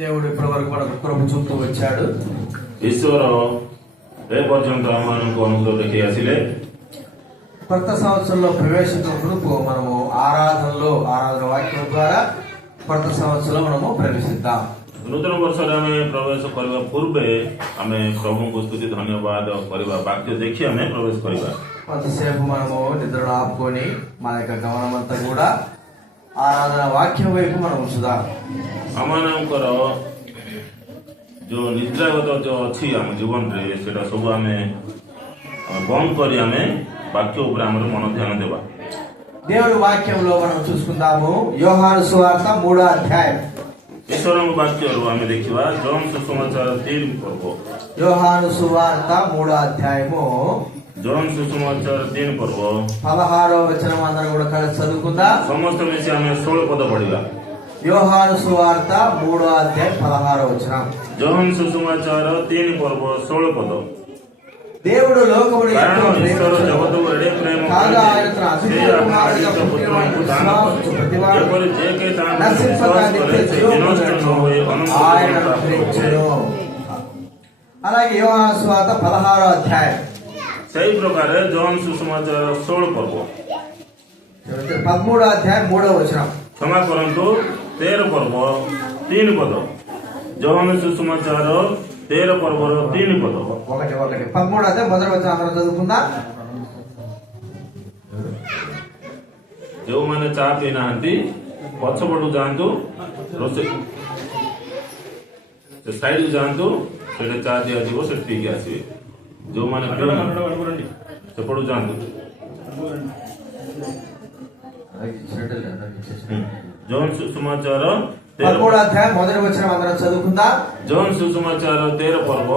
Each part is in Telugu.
దేవుడు ఇప్పటి వరకు మనకు కృప చూపుతూ వచ్చాడు. ଈଶ୍ୱର ଏପର୍ଯ୍ୟନ୍ତ ଆମମାନଙ୍କୁ ଅନୁଗ୍ରହ ଆସିଲେ। కొత్త సంవత్సరంలో ప్రవేశించిన గ్రూపు మనము ఆరాధన వాక్యం ద్వారా కొత్త సంవత్సరంలో మనము ప్రవేశిద్దాం. ନୂତନ ବର୍ଷରେ ଆମେ ପ୍ରବେଶ କରିବା ପୂର୍ବେ ଆମେ ପ୍ରଭୁଙ୍କୁ ସ୍ତୁତି ଧନ୍ୟବାଦ କରିବା ବାକ୍ୟ ଦେଖି ଆମେ ପ୍ରବେଶ କରିବା। కొంతసేపు మనము నిద్రను ఆపుకొని మన యొక్క గమనం అంతా కూడా ఆరాధన వాక్యం వైపు మనం ఉంచుదాం. ଆମମାନଙ୍କର ଯୋଉ ନିଦ୍ରାଗତ ଯୋଉ ଅଛି ଆମ ଜୀବନରେ ସେଟା ସବୁ ଆମେ ବନ୍ଦ କରି ଆମେ ବାକ୍ୟ ଉପରେ ଆମର ମନ ଧ୍ୟାନ ଦେବା। దేవుడి వాక్యంలో మనం చూసుకుందాము. యోహాను సువార్త 3వ అధ్యాయం. ଈଶ୍ୱରଙ୍କ ବାକ୍ୟରୁ ଆମେ ଦେଖିବା ଜନ ସୁସମାଚାର 3 ପର୍ବ। యోహాను సువార్త 3వ అధ్యాయము ଜନ ସୁସମାଚାର 3 ପର୍ବ 16వ వచనం అందరం కూడా కలిసి చదువుకుందాం. ସମସ୍ତେ ମିଶି ଆମେ 16 ପଦ ପଢିବା। యోహాను సువార్త 3వ అధ్యాయం 16వ వచనం. ଜନ ସୁସମାଚାର 3 ପର୍ବ 16 పଦ। దేవుడు లోకమును ఎంతో ଈଶ୍ୱର ప్రేమించెను. ଜଗତକୁ ଏଡ଼େ ପ୍ରେମ కాగా କଲେ, ఆయన తన ସେ అద్వితీయ ଆମ కుమారుని ଆଦିତ ପୁତ୍ରଙ୍କୁ ଦାନ విశ్వాసించు କଲେ। ప్రతివాడు ଯେପରି ଯେ କେହି ତାହାଙ୍କୁ నశింపక ବିଶ୍ୱାସ నిత్య କରେ, ସେ జీవము ବିନଷ୍ଟ ନ ହୋଇ ଅନନ୍ତ ఆయన ଜୀବନ ପ୍ରାପ୍ତ ప్రేమించెను. କରେ। అలాగే యోహాను సువార్త 16వ అధ్యాయం ସେହି ପ୍ରକାର ଜନ ସୁସମାଚାର 16 ପର୍ବ 13వ అధ్యాయం 3వ వచనం. କ୍ଷମା କରନ୍ତୁ 13 ପର୍ବ 3 ପଦ। ଜନ ସୁସମାଚାର 13 ପର୍ବର 3 ପଦ। ఒకటి 13వ అధ్యాయం మొదటి వచనం అందరం చదువుకుందాం. ଯେଉଁମାନେ ଚା ପିଇ ନାହାନ୍ତି ପଛପଟୁ ଯାଆନ୍ତୁ, ରୋଷେଇ ସେ ସାଇଡକୁ ଯାଆନ୍ତୁ, ସେଠି ଚା ଦିଆଯିବ, ସେଠି ପିଇକି ଆସିବେ। ଯେଉଁମାନେ ସେପଟୁ ଯାଆନ୍ତୁ। ଜନ ସୁସମାଚାର 13వ అధ్యాయం మొదటి వచనం అందరం చదువుకుందాం. ଜନ ସୁସମାଚାର 13 ପର୍ବ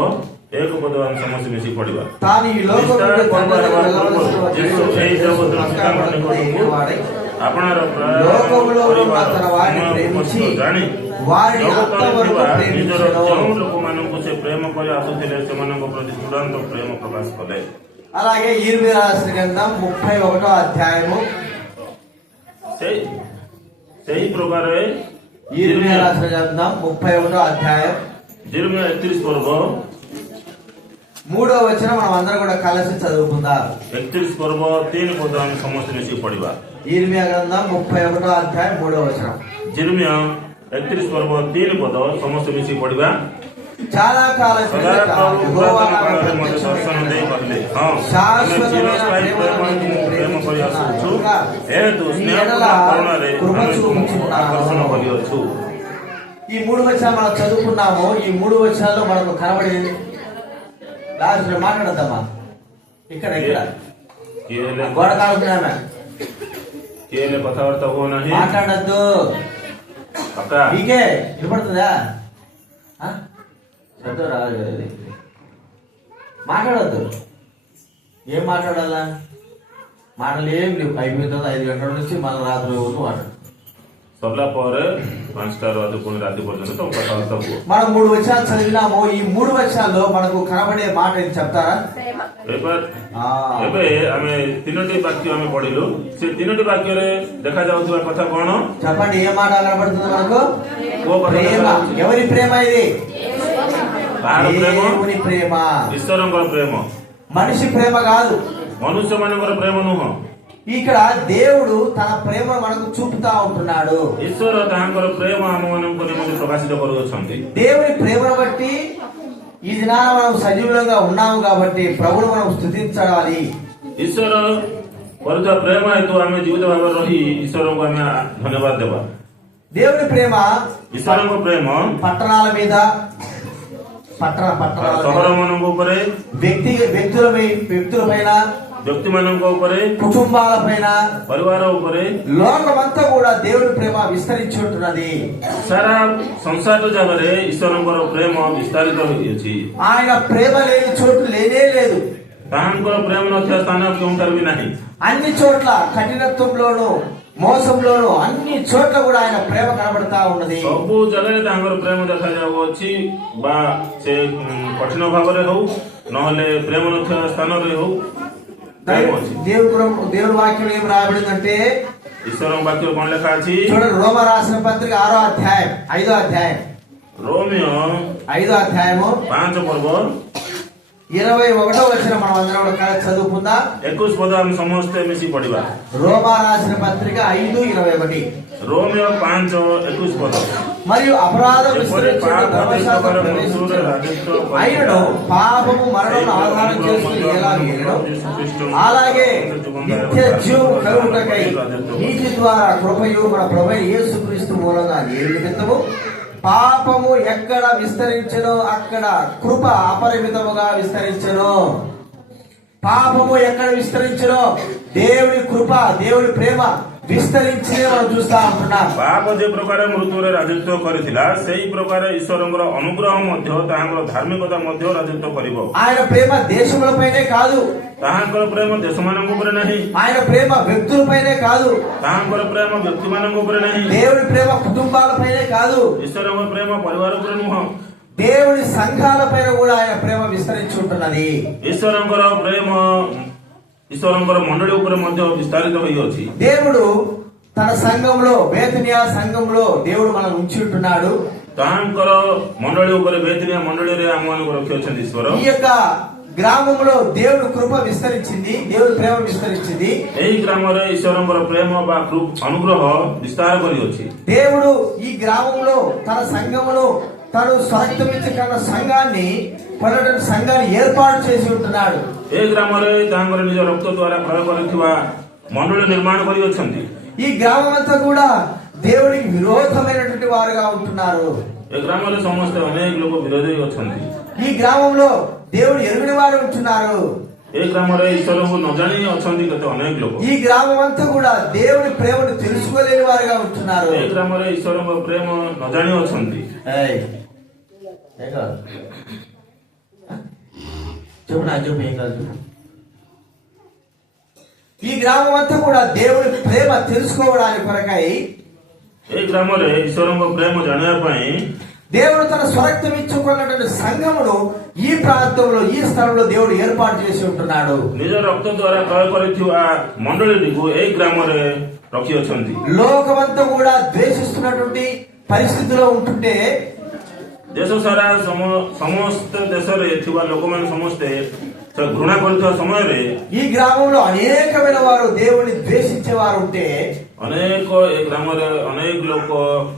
1 ପଦ ଆମେ ସମସ୍ତେ ମିଶି ପଢିବା। తాను ఈ లోకం నుండి తండ్రి దగ్గరకు వెళ్ళవలసిన ଯୀଶୁ ଏହି ଜଗତର ପିତାଙ୍କ ନିକଟକୁ ଆପଣାର లోకములో ఉన్న తన వారిని ప్రేమించి ଜାଣି వారిని ଜଗତରେ అంతవరకు ଥିବା ନିଜର ప్రేమించెను. ଯେଉଁ ଲୋକମାନଙ୍କୁ ସେ ପ୍ରେମ କରି ଆସୁଥିଲେ ସେମାନଙ୍କ ପ୍ରତି ଚୂଡ଼ାନ୍ତ ପ୍ରେମ ପ୍ରକାଶ କଲେ। అలాగే ఇర్మియా రాసిన గ్రంథం 31వ అధ్యాయము ସେହି ପ୍ରକାର ఇర్మియా రాసిన గ్రంథం 31వ అధ్యాయం ଜିର୍ମିୟା 31 ପର୍ବ 3వ వచనం మనం అందరం కూడా కలిసి చదువుకుందాం. 31 పర్ବ 3 ପଦ ଆମେ ସମସ୍ତେ ମିଶିକି ପଢିବା। ఇర్మియా గ్రంథం 31వ అధ్యాయం 3వ వచనం. ଜିର୍ମିୟା 31 ପର୍ବ 3 ପଦ ସମସ୍ତେ ମିଶିକି ପଢିବା। చాలా కాలం క్రిందట ସଦାପ୍ରଭୁ యెహోవా ପୁରାତନ నాకు କାଳରେ ମୋତେ ଦର୍ଶନ ప్రత్యక్షమై ଦେଇ କହିଲେ, ହଁ ଆମେ శాశ్వతమైన ଚିରସ୍ଥାୟୀ ప్రేమను ପ୍ରେମ କରି ଆସୁଛୁ, ప్రేమించుచున్నాను. ଏହେତୁ నీ ସ୍ନେହ ఎడల କରୁଣାରେ కృప ଆମେ ତୁମକୁ చూపుచున్నాను. ఆకర్షణ କରିଅଛୁ। ఈ 3 వచనాలు మనం చదువుకున్నాము. ఈ 3 వచనాల్లో మనకు కనబడేది లాస్ట్ మాట్లాడద్దామా? ఇక్కడ କିଏ ହେଲେ గోడ కాలుతున్నామా? କିଏ ହେଲେ କଥାବାର୍ତ୍ତା ହୁଅ ନାହିଁ। మాట్లాడద్దు. పక్కా మీకే వినపడుతుందా? శబ్దం రాదు కదా ఇది. మాట్లాడద్దు. ఏం మాట్లాడాలా? మాటలు ఏం లేవు. అయిపోయిన 5 గంటల నుంచి మళ్ళీ రాత్రి వరకు మాట్లాడు. ସରିଲା ପରେ 5ଟାରୁ ଆଜି ପୁଣି ରାତି ପର୍ଯ୍ୟନ୍ତ ତମ କଥାବାର୍ତ୍ତା ହୁଅ। మనం 3 వచనాలు చదివినాము. ఈ 3 వచనాల్లో మనకు కనబడే మాట ఏది చెప్తారా? ଏବେ ଆମେ 3ଟି ବାକ୍ୟ ଆମେ ପଢିଲୁ। ସେ 3ଟି ବାକ୍ୟରେ ଦେଖାଯାଉଥିବା କଥା କଣ? చెప్పండి. ఏ మాట కనబడుతుంది మనకు? କୋଉ କଥା ప్రేమ. ଦେଖାଯାଉଛି? ఎవరి ప్రేమ ఇది? କାହାର ପ୍ରେମ? దేవుని ప్రేమ. ଈଶ୍ୱରଙ୍କର ପ୍ରେମ, మనిషి ప్రేమ కాదు. ମନୁଷ୍ୟ ମାନଙ୍କର ପ୍ରେମ ନୁହଁ। ఇక్కడ దేవుడు తన ప్రేమ మనకు చూపుతా ఉంటున్నాడు. ଈଶ୍ୱର ତାହାଙ୍କର ପ୍ରେମ ଆମମାନଙ୍କ ନିମନ୍ତେ ପ୍ରକାଶିତ କରୁଅଛନ୍ତି। దేవుని ప్రేమను బట్టి ఈ దినాన మనం సజీవులంగా ఉన్నాము కాబట్టి ప్రభువును మనం స్తుతించాలి. ଈଶ୍ୱର କରୁଥିବା ପ୍ରେମ ହେତୁ ଆମେ ଜୀବିତ ଭାବରେ ରହି ଈଶ୍ୱରଙ୍କୁ ଆମେ ଧନ୍ୟବାଦ ଦେବା। దేవుని ప్రేమ ଈଶ୍ୱରଙ୍କ ପ୍ରେମ పట్టణాల మీద పట్టణాల ସହର ମାନଙ୍କ ଉପରେ, వ్యక్తుల పైన, ବ୍ୟକ୍ତି ମାନଙ୍କ ଉପରେ, కుటుంబాల పైన, ପରିବାର ଉପରେ, లోకమంతా కూడా దేవుని ప్రేమ విస్తరించి ఉంటున్నది. ସାରା ସଂସାର ଜାଗାରେ ଈଶ୍ୱରଙ୍କର ପ୍ରେମ ବିସ୍ତାରିତ ହୋଇଅଛି। ఆయన ప్రేమ లేని చోటు లేనే లేదు. ତାହାଙ୍କର ପ୍ରେମ ନଥିବା ସ୍ଥାନ କେଉଁଠାରେ ବି ନାହିଁ। అన్ని చోట్ల కఠినత్వంలోను మోసంలోను అన్ని చోట్ల కూడా ఆయన ప్రేమ కనబడతా ఉన్నది. ସବୁ ଜାଗାରେ ତାଙ୍କର ପ୍ରେମ ଦେଖାଯାଉଅଛି। ବା ସେ କଠିନ ଭାବରେ ହଉ ନହେଲେ ପ୍ରେମ ନଥିବା ସ୍ଥାନରେ ହଉ దేవుడు వాక్యం ఏం రాయబడిందంటే, ଈଶ୍ୱରଙ୍କ ବାକ୍ୟରେ କଣ ଲେଖା ଅଛି? చూడండి, రోమ రాసిన పత్రిక 6వ అధ్యాయం 5వ అధ్యాయం రోమియో 5వ అధ్యాయము 5 ପର୍ବ 21వ వచనం మనం అందరం కూడా కలిసి చదువుకుందాం. 21 ପଦ ଆମେ ସମସ୍ତେ ମିଶି ପଢିବା. రోమా రాసిన పత్రిక 5:21. రోమియో 5:21 ପଦ. మరియు అపరాధం విస్తరించిన ధర్మశాస్త్రం ప్రవేశించిన అయినను పాపము మరణం ఆధారం చేసుకుని ఎలాగేనో అలాగే నిత్య జీవం కలుగుటకై నీతి ద్వారా కృపయు మన ప్రభువైన యేసుక్రీస్తు మూలంగా ఏ నిమిత్తము పాపము ఎక్కడ విస్తరించెనో అక్కడ కృప అపరిమితముగా విస్తరించెను. పాపము ఎక్కడ విస్తరించెనో దేవుని కృప, దేవుని ప్రేమ విస్తరించి మనం చూస్తా ఉంటున్నాం. ପାପ ଯେ ପ୍ରକାର ମୃତ୍ୟୁରେ ରାଜତ୍ୱ କରିଥିଲା ସେଇ ପ୍ରକାର ଈଶ୍ୱରଙ୍କର ଅନୁଗ୍ରହ ମଧ୍ୟ ତାହାଙ୍କର ଧାର୍ମିକତା ମଧ୍ୟ ରାଜତ୍ୱ କରିବ. ఆయన ప్రేమ దేశములపైనే కాదు, ତାହାଙ୍କର ପ୍ରେମ ଦେଶମାନଙ୍କ ଉପରେ ନାହିଁ. ఆయన ప్రేమ వ్యక్తులపైనే కాదు, ତାହାଙ୍କର ପ୍ରେମ ବ୍ୟକ୍ତିମାନଙ୍କ ଉପରେ ନାହିଁ. దేవుని ప్రేమ కుటుంబాలపైనే కాదు, ଈଶ୍ୱରଙ୍କ ପ୍ରେମ ପରିବାର ଉପରେ ନୁହଁ. దేవుని సంఘాలపైన కూడా ఆయన ప్రేమ విస్తరించి ఉంటున్నది. ଈଶ୍ୱରଙ୍କର ମଣ୍ଡଳୀ ଉପରେ ମଧ୍ୟ విస్తరిత ହୋଇଅଛି. దేవుడు తన సంఘంలో, బేతనియా సంఘంలో దేవుడు మనల్ని ఉంచి ఉంటున్నాడు. ତାହାଙ୍କର ମଣ୍ଡଳୀ ଉପରେ ବେତନିଆ ମଣ୍ଡଳୀରେ ଆମମାନଙ୍କୁ ରଖିଅଛନ୍ତି ଈଶ୍ୱର. ఈ యొక్క గ్రామంలో దేవుడు కృప విస్తరించింది, దేవుడి ప్రేమ విస్తరించింది. ଏହି ଗ୍ରାମରେ ଈଶ୍ୱରଙ୍କର ప్రేమ ବା ଅନୁଗ୍ରହ ବିସ୍ତାର କରିଅଛି. దేవుడు ఈ గ్రామంలో తన సంఘములో తను స్వరక్తమిచ్చి కన్న సంఘాన్ని ఏర్పాటు చేసి ఉంటున్నాడు. ఏ గ్రామରେ ତାଙ୍କର ନିଜ ରକ୍ତ ଦ୍ୱାରା କ୍ରୟ କରିଥିବା ମଣ୍ଡଳୀ ନିର୍ମାଣ କରିଅଛନ୍ତି. ఈ గ్రామం అంతా కూడా దేవునికి విరోధమైనటువంటి వారుగా ఉంటున్నారు. ఏ గ్రామରେ ସମସ୍ତେ ଅନେକ ଲୋକ ବିରୋଧୀ ଅଛନ୍ତି. ఈ గ్రామంలో దేవుడు ఎరుగని వారు ఉంటున్నారు. ఏ గ్రామରେ ଈଶ୍ୱରଙ୍କୁ ନ ଜାଣି ଅଛନ୍ତି କେତେ ଅନେକ ଲୋକ. ఈ గ్రామం అంతా కూడా దేవుని ప్రేమను తెలుసుకోలేని వారుగా ఉంటున్నారు. ఏ ଗ୍ରାମରେ ଈଶ୍ୱରଙ୍କ ପ୍ରେମ ନ ଜାଣି ଅଛନ୍ତି. ఈ గ్రామం అంతా కూడా దేవుని ప్రేమ తెలుసుకోవడానికి కొరకై ఏ గ్రామରେ ଈଶ୍ୱରଙ୍କ ପ୍ରେମ ଜାଣିବା ପାଇଁ దేవుడు తన స్వరక్తం ఇచ్చుకున్నటువంటి సంఘమును ఈ ప్రాంతంలో, ఈ స్థలంలో దేవుడు ఏర్పాటు చేసి ఉంటున్నాడు. ନିଜ ରକ୍ତ ଦ୍ୱାରା କ୍ରୟ କରିଥିବା ମଣ୍ଡଳୀଟିକୁ ଏଇ ଗ୍ରାମରେ ରଖିଅଛନ୍ତି. లోకమంతా కూడా ద్వేషిస్తున్నటువంటి పరిస్థితిలో ఉంటుంటే ଦେଶ ସାରା ସମସ୍ତ ଦେଶରେ ଥିବା ଲୋକମାନେ ସମସ୍ତେ ଘୃଣା କରୁଥିବା ସମୟରେ ఈ గ్రామంలో అనేకమైన వారు దేవుని ద్వేషించేవారు ఉంటే ଅନେକ ଏ ଗ୍ରାମରେ ଅନେକ ଲୋକ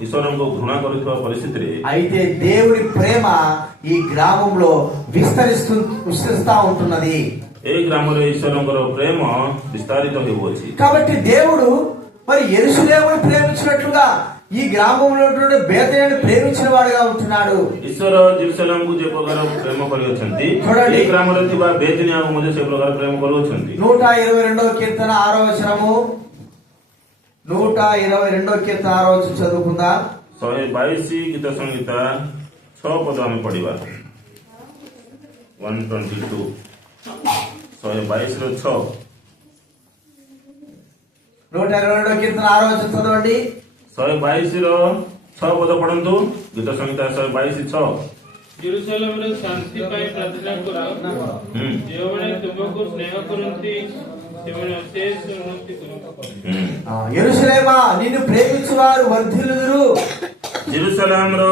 ଈଶ୍ୱରଙ୍କୁ ଘୃଣା କରୁଥିବା ପରିସ୍ଥିତିରେ అయితే దేవుని ప్రేమ ఈ గ్రామంలో విస్తరిస్తా ఉంటున్నది. এই గ్రామରେ ଈଶ୍ୱରଙ୍କର ପ୍ରେମ ବିସ୍ତାରିତ ହେଉଅଛି. కాబట్టి దేవుడు మరి యెరూషలేమును ప్రేమించినట్లుగా ఈ గ్రామంలో బేతనియాను ప్రేమించిన వాడుగా ఉంటున్నాడు. ଈଶ୍ୱର ଜେରୁସାଲେମକୁ ଯେ ପ୍ରକାର ପ୍ରେମ କରିଅଛନ୍ତି చూడండి, ଏ ଗ୍ରାମରେ ଥିବା ବେତନିୟାକୁ ମଧ୍ୟ ସେ ପ୍ରକାର ପ୍ରେମ କରୁଅଛନ୍ତି. 122వ కీర్తన 6వ వచనము, 122వ కీర్తన 6వ వచనం చదువుకుందాం. 122 ଗୀତ ସଂହିତା 6 ପଦ ଆମେ ପଢିବା. 122 122 ର 6. 122వ కీర్తన 6వ వచనం చదవండి. 122 ର 6 ପଦ ପଢନ୍ତୁ. ଗୀତ ସଂହିତା 122 6. ଜେରୁସାଲେମରେ ଶାନ୍ତି ପାଇଁ ପ୍ରାର୍ଥନା କର, ଯେଉଁମାନେ ତୁମକୁ ସ୍ନେହ କରନ୍ତି ସେମାନେ ଅଶେଷ ଉନ୍ନତି କରନ୍ତି. యెరూషలేమా నిన్ను ప్రేమించువారు వర్ధిల్లుదురు. ଜେରୁସାଲେମର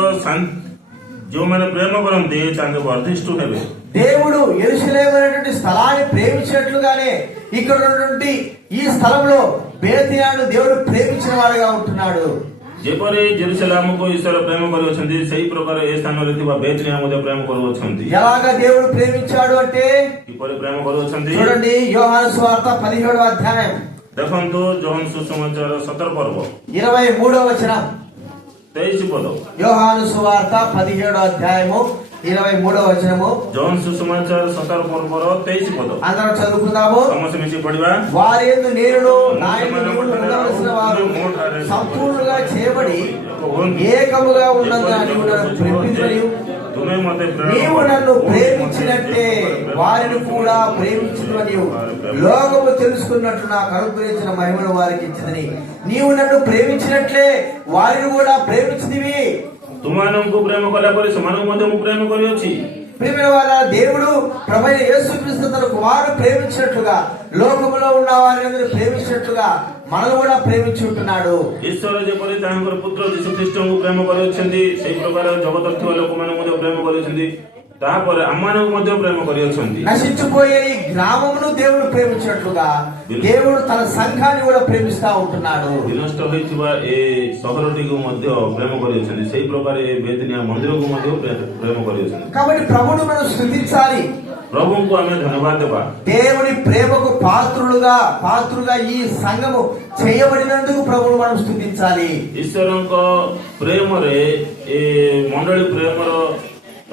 ଯେଉଁମାନେ ପ୍ରେମ କରନ୍ତି ତାଙ୍କ ବର୍ଦ୍ଧିଷ୍ଠୁ ହେବେ. దేవుడు యెరూషలేము అనేటువంటి స్థలాన్ని ప్రేమించినట్లుగానే ఇక్కడ ఉన్నటువంటి ఈ స్థలంలో బేతనియాను దేవుడు ప్రేమించిన వాడుగా ఉంటున్నాడు. ଯେପରି ଜେରୁସାଲେମକୁ ଈଶ୍ୱର ପ୍ରେମ କରୁଅଛନ୍ତି ସେହି ପ୍ରକାର ଏ ସ୍ଥାନରେ ଥିବା ବେତନିୟା ମଧ୍ୟ ପ୍ରେମ କରୁଅଛନ୍ତି. ఎలాగా దేవుడు ప్రేమించాడు అంటే କିପରି ପ୍ରେମ କରୁଅଛନ୍ତି చూడండి, యోహాను సువార్త 17వ అధ్యాయం ଦେଖନ୍ତୁ. ଜୋହନ ସୁସମାଚାର 17 ପର୍ବ 23వ వచనం. 23 ପଦ. యోహాను సువార్త 17వ అధ్యాయము 23వ వచనము. ଜୋହନ ସୁସମାଚାର 17 ପର୍ବର 23 ପଦ. అందరం చదువుకుందాము. ସମସ୍ତେ ମିଶି ପଢିବା. వారి యందు నేనును నా యందు నీవును ఉండవలసిన వారు సంపూర్ణంగా చేయబడి ఏకముగా ఉన్నందున నీవు నన్ను ప్రేమించు. ତୁମେ ମୋତେ నీవు నన్ను ప్రేమించినట్టే వారిని కూడా ప్రేమించుదని లోకము తెలుసుకున్నట్టు నాకు అనుగ్రహించిన మహిమను వారికి ఇచ్చిందని. నీవు నన్ను ప్రేమించినట్లే వారిని కూడా ప్రేమించినవి. ତୁମମାନଙ୍କୁ ପ୍ରେମ କଲା ପରେ ସେମାନଙ୍କୁ ମଧ୍ୟ ମୁଁ ପ୍ରେମ କରିଅଛି. ప్రియమైన వార దేవుడు ప్రభువైన యేసుక్రీస్తు తన కుమారుడు ప్రేమించినట్లుగా లోకములో ఉన్న వారిని ప్రేమించినట్లుగా మనల్ని కూడా ప్రేమించి ఉంటున్నాడు. ଈଶ୍ୱର ଯେପରି ତାଙ୍କର ପୁତ୍ର ଯୀଶୁ ଖ୍ରୀଷ୍ଟଙ୍କୁ ପ୍ରେମ କରିଅଛନ୍ତି ସେଇ ପ୍ରକାର ଜଗତରେ ଥିବା ଲୋକମାନଙ୍କୁ ମଧ୍ୟ ପ୍ରେମ କରିଛନ୍ତି, ତାପରେ ଆମମାନଙ୍କୁ ମଧ୍ୟ ପ୍ରେମ କରିଅଛନ୍ତି। నశించిపోయే ఈ గ్రామమును దేవుడు ప్రేమించినట్లుగా దేవుడు తన సంఘాన్ని కూడా ప్రేమిస్తా ఉంటున్నాడు। ବିନଷ୍ଟ ହୋଇଥିବା ଏ ସହରଟିକୁ ମଧ୍ୟ ପ୍ରେମ କରିଅଛନ୍ତି, ସେଇ ପ୍ରକାର ଏ ବେତନିଆ ମନ୍ଦିରକୁ ମଧ୍ୟ ପ୍ରେମ କରିଅଛନ୍ତି। కాబట్టి ప్రభువును మనం స్తుతించాలి, ପ୍ରଭୁଙ୍କୁ ଆମେ ଧନ୍ୟବାଦ ଦେବା। దేవుని ప్రేమకు పాత్రులుగా ఈ సంఘము చేయబడినందుకు ప్రభువును మనం స్తుతించాలి। ଈଶ୍ୱରଙ୍କ ପ୍ରେମରେ ଏ ମଣ୍ଡଳୀ ପ୍ରେମର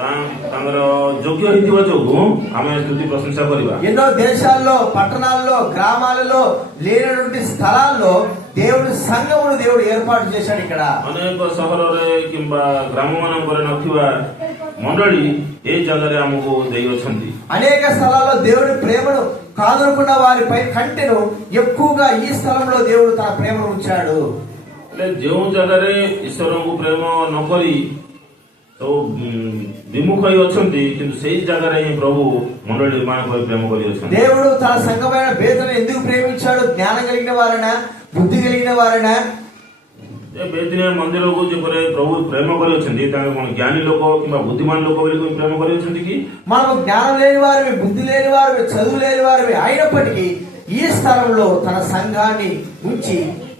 ତାଙ୍କର ଯୋଗ୍ୟ ହେଇଥିବା ଯୋଗୁଁ ଆମେ ସ୍ତୁତି ପ୍ରଶଂସା କରିବା। ఎన్నో దేశాల్లో, పట్టణాల్లో, గ్రామాలలో లేనటువంటి స్థలాల్లో దేవుడి సంఘమును దేవుడు ఏర్పాటు చేశాడు। ఇక్కడ ଅନେକ ସହରରେ କିମ୍ବା ଗ୍ରାମ ମାନଙ୍କରେ ନଥିବା ମଣ୍ଡଳୀ ଏ ଜାଗାରେ ଆମକୁ ଦେଇଅଛନ୍ତି। అనేక స్థలాల్లో దేవుడి ప్రేమను కాదనుకున్న వారిపై కంటెను ఎక్కువగా ఈ స్థలంలో దేవుడు తన ప్రేమను ఉంచాడు। ହେଲେ ଯେଉଁ ଜାଗାରେ ଈଶ୍ୱରଙ୍କୁ ପ୍ରେମ ନକରି ସବୁ ବିମୁଖ ହୋଇ ଅଛନ୍ତି, କିନ୍ତୁ ସେଇ ଜାଗାରେ ହିଁ ପ୍ରଭୁ ମଣ୍ଡଳୀ ନିର୍ମାଣ କରି ପ୍ରେମ କରିଅଛନ୍ତି। దేవుడు తన సంఘమైన బేతను ఎందుకు ప్రేమించాడు? జ్ఞానం కలిగిన వారైనా, బుద్ధి కలిగిన వారైనా, ଏ ବେତନିଆ ମନ୍ଦିରକୁ ଯେପରି ପ୍ରଭୁ ପ୍ରେମ କରିଅଛନ୍ତି, ତାଙ୍କ କଣ ଜ୍ଞାନୀ ଲୋକ କିମ୍ବା ବୁଦ୍ଧିମାନ ଲୋକ ବୋଲି ପ୍ରେମ କରିଅଛନ୍ତି କି? మనము జ్ఞానం లేని వారివి, బుద్ధి లేని వారివి, చదువు లేని వారివి అయినప్పటికీ ఈ స్థలంలో తన సంఘాన్ని ఉంచి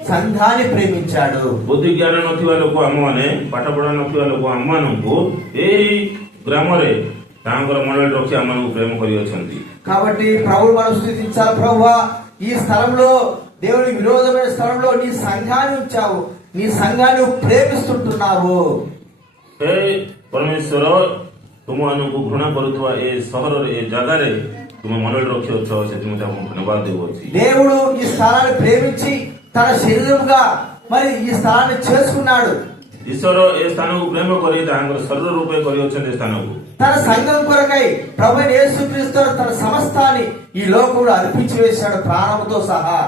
సంఘాన్ని ప్రేమించాడు। ବୁଦ୍ଧି ଜ୍ଞାନ ନଥିବା ଲୋକ ଆମମାନେ, ପାଠ ପଢା ନଥିବା ଲୋକ ଆମମାନଙ୍କୁ ଏହି ଗ୍ରାମରେ ତାଙ୍କର ମଣ୍ଡଳୀ ରଖି ଆମମାନଙ୍କୁ ପ୍ରେମ କରିଅଛନ୍ତି। కాబట్టి ప్రభువు మనం స్తుతించాలి। ప్రభువా, ఈ స్థలంలో దేవుని విరోధమైన స్థలంలో నీ సంఘాన్ని ఉంచావు, నీ సంఘాన్ని ప్రేమిస్తుంటున్నావు। ହେ ପରମେଶ୍ୱର, ତୁମମାନଙ୍କୁ ଘୃଣା କରୁଥିବା ଏ ସହରରେ, ଏ ଜାଗାରେ ତୁମେ ମଣ୍ଡଳୀ ରଖିଅଛ, ସେଥିପାଇଁ ଆପଣଙ୍କୁ ଧନ୍ୟବାଦ ଦେଉଅଛି। దేవుడు ఈ స్థలాన్ని ప్రేమించి తన శరీరముగా మరి ఈ స్థలాన్ని చేసుకున్నాడు। ଈଶ୍ୱର ଏ ସ୍ଥାନକୁ ପ୍ରେମ କରି ତାଙ୍କର ଶରୀର ରୂପେ କରିଅଛନ୍ତି। ଏ ସ୍ଥାନକୁ తన సంఘం కొరకై ప్రభువైన యేసుక్రీస్తు తన సమస్తాన్ని ఈ లోకంలో అర్పించి వేశాడు, ప్రాణముతో సహా।